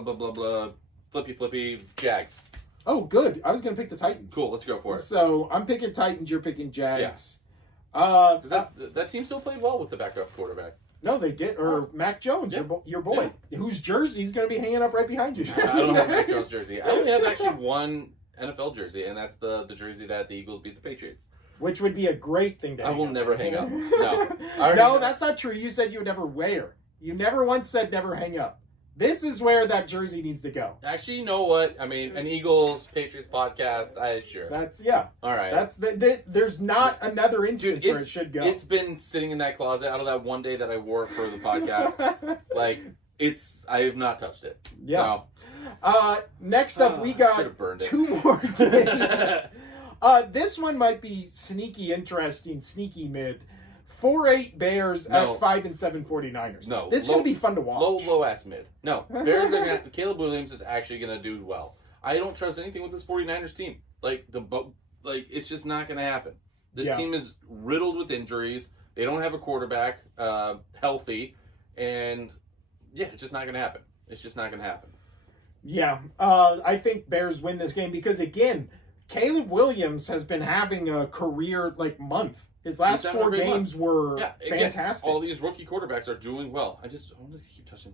blah blah blah. Flippy Jags. Oh, good. I was gonna pick the Titans. Cool. Let's go for it. So I'm picking Titans. You're picking Jags. Yeah. That team still played well with the backup quarterback. No, they did. Or Mac Jones, your boy, whose jersey's gonna be hanging up right behind you. I don't have Mac Jones' jersey. I only have actually one NFL jersey, and that's the jersey that the Eagles beat the Patriots. Which would be a great thing to hang up. I will never hang up. No. No, that's not true. You said you would never wear. You never once said never hang up. This is where that jersey needs to go. Actually, you know what? I mean, an Eagles Patriots podcast. Sure. That's All right. That's there's not another instance where it should go. It's been sitting in that closet out of that one day that I wore for the podcast. I have not touched it. Yeah. So. Next up, we got 2 more games. This one might be sneaky interesting, sneaky mid. 4-8 Bears at 5-7 49ers. No. This is going to be fun to watch. Low ass mid. No. Bears are going to... Caleb Williams is actually going to do well. I don't trust anything with this 49ers team. It's just not going to happen. This team is riddled with injuries. They don't have a quarterback healthy. And, it's just not going to happen. It's just not going to happen. Yeah. I think Bears win this game because, again, Caleb Williams has been having a career, month. His last 4 games were fantastic. All these rookie quarterbacks are doing well. I want to keep touching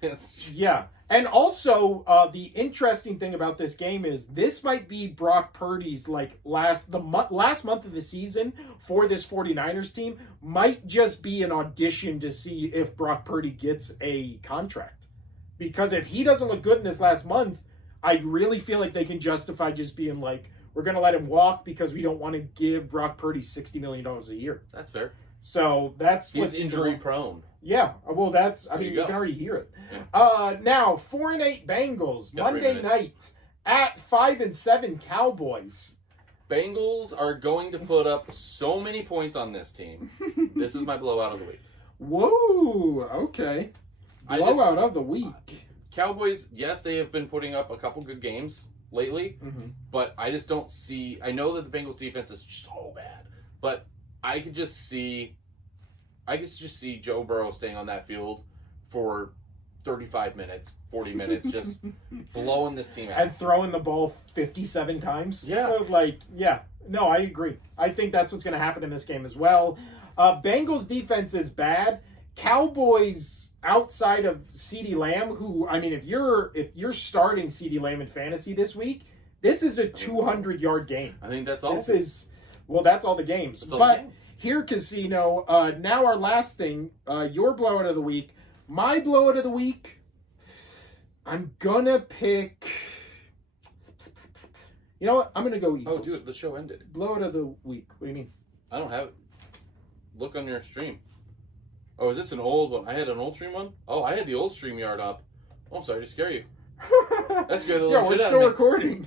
this. Yeah. And also, the interesting thing about this game is this might be Brock Purdy's last month of the season for this 49ers team might just be an audition to see if Brock Purdy gets a contract. Because if he doesn't look good in this last month, I really feel like they can justify just being we're going to let him walk because we don't want to give Brock Purdy $60 million a year. That's fair. So that's what's injury prone. Yeah. Well, you can already hear it. Yeah. Now, 4-8 Bengals, Monday night at 5-7 Cowboys. Bengals are going to put up so many points on this team. This is my blowout of the week. Whoa. Okay. Blowout of the week. Cowboys, yes, they have been putting up a couple good games lately, but I just don't see... I know that the Bengals defense is so bad, but I could just see Joe Burrow staying on that field for 35 minutes, 40 minutes, just blowing this team out. And throwing the ball 57 times. Yeah. No, I agree. I think that's what's going to happen in this game as well. Bengals defense is bad. Cowboys... outside of CeeDee Lamb, who, if you're starting CeeDee Lamb in fantasy this week, this is a 200-yard game. I think that's all. That's all the games. Here, Casino, now our last thing, your blowout of the week. My blowout of the week, I'm going to pick... You know what? I'm going to go Eagles. Oh, dude, the show ended. Blowout of the week. What do you mean? I don't have it. Look on your stream. Oh, is this an old one? I had an old stream one? Oh, I had the old StreamYard up. Oh, I'm sorry to scare you. That's scared the little shit out of me. We're still recording.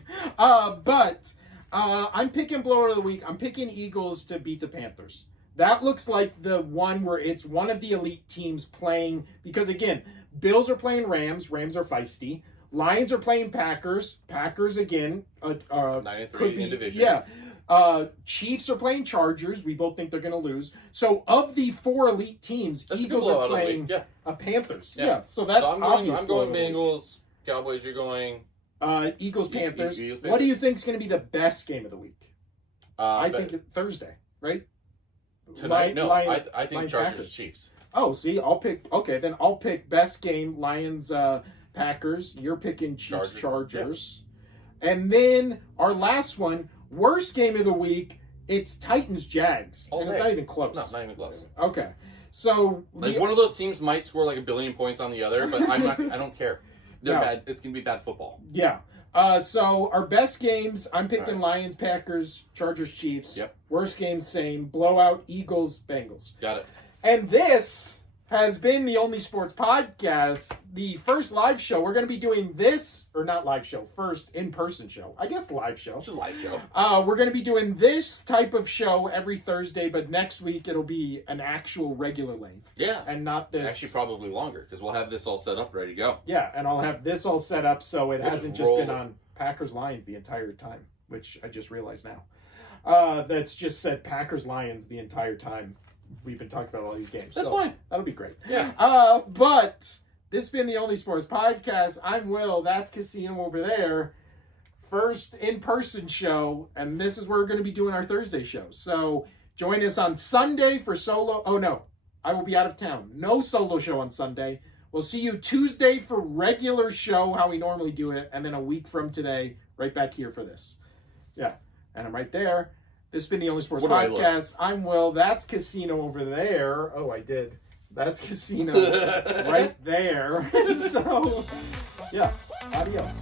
I'm picking blowout of the week. I'm picking Eagles to beat the Panthers. That looks like the one where it's one of the elite teams playing. Because, again, Bills are playing Rams. Rams are feisty. Lions are playing Packers. Packers again. 9-3 could be, in division. Yeah. Chiefs are playing Chargers. We both think they're going to lose. So of the 4 elite teams, That's a good Eagles are blowout of the playing week. Yeah. Panthers. Yeah. Yeah. So that's I'm obvious. going blowout of the week. Bengals. Cowboys, you're going. Eagles, Panthers. Eagles, What do you think is going to be the best game of the week? I but think Thursday, right? tonight. No, Lions, I think Lions, Chargers, Packers. Chiefs. Oh, see, I'll pick. Okay, then I'll pick best game Lions, Packers. You're picking Chiefs, Chargers. And then our last one, worst game of the week. It's Titans, Jags. All And it's day. not even close. No, not even close. Okay, so Like one of those teams might score like 1 billion points on the other, but I'm not. I don't care. They're No. bad. It's gonna be bad football. yeah. So our best games, I'm picking Lions, Packers, Chargers, Chiefs. Yep. Worst game, same. Blowout, Eagles, Bengals. Got it. And this has been the Only Sports Podcast, the first live show. We're going to be doing this, or not live show, first in-person show. I guess live show. It's a live show. We're going to be doing this type of show every Thursday, but next week it'll be an actual regular length. Yeah. And not this. Actually, probably longer because we'll have this all set up, ready to go. Yeah, and I'll have this all set up so it We'll hasn't just just been roll. on Packers Lions the entire time, which I just realized now. That's just said Packers Lions the entire time we've been talking about all these games. That's so fine. That'll be great. Yeah. But this has been the Only Sports Podcast. I'm Will. That's Casino over there. First in-person show, and this is where we're going to be doing our Thursday show. So join us on Sunday for solo. Oh, no. I will be out of town. No solo show on Sunday. We'll see you Tuesday for regular show, how we normally do it, and then a week from today, right back here for this. Yeah, and I'm right there. This has been the Only Sports What do I look? Podcast. I'm Will. That's Casino over there. Oh, I did. That's Casino right there. So, yeah, adios.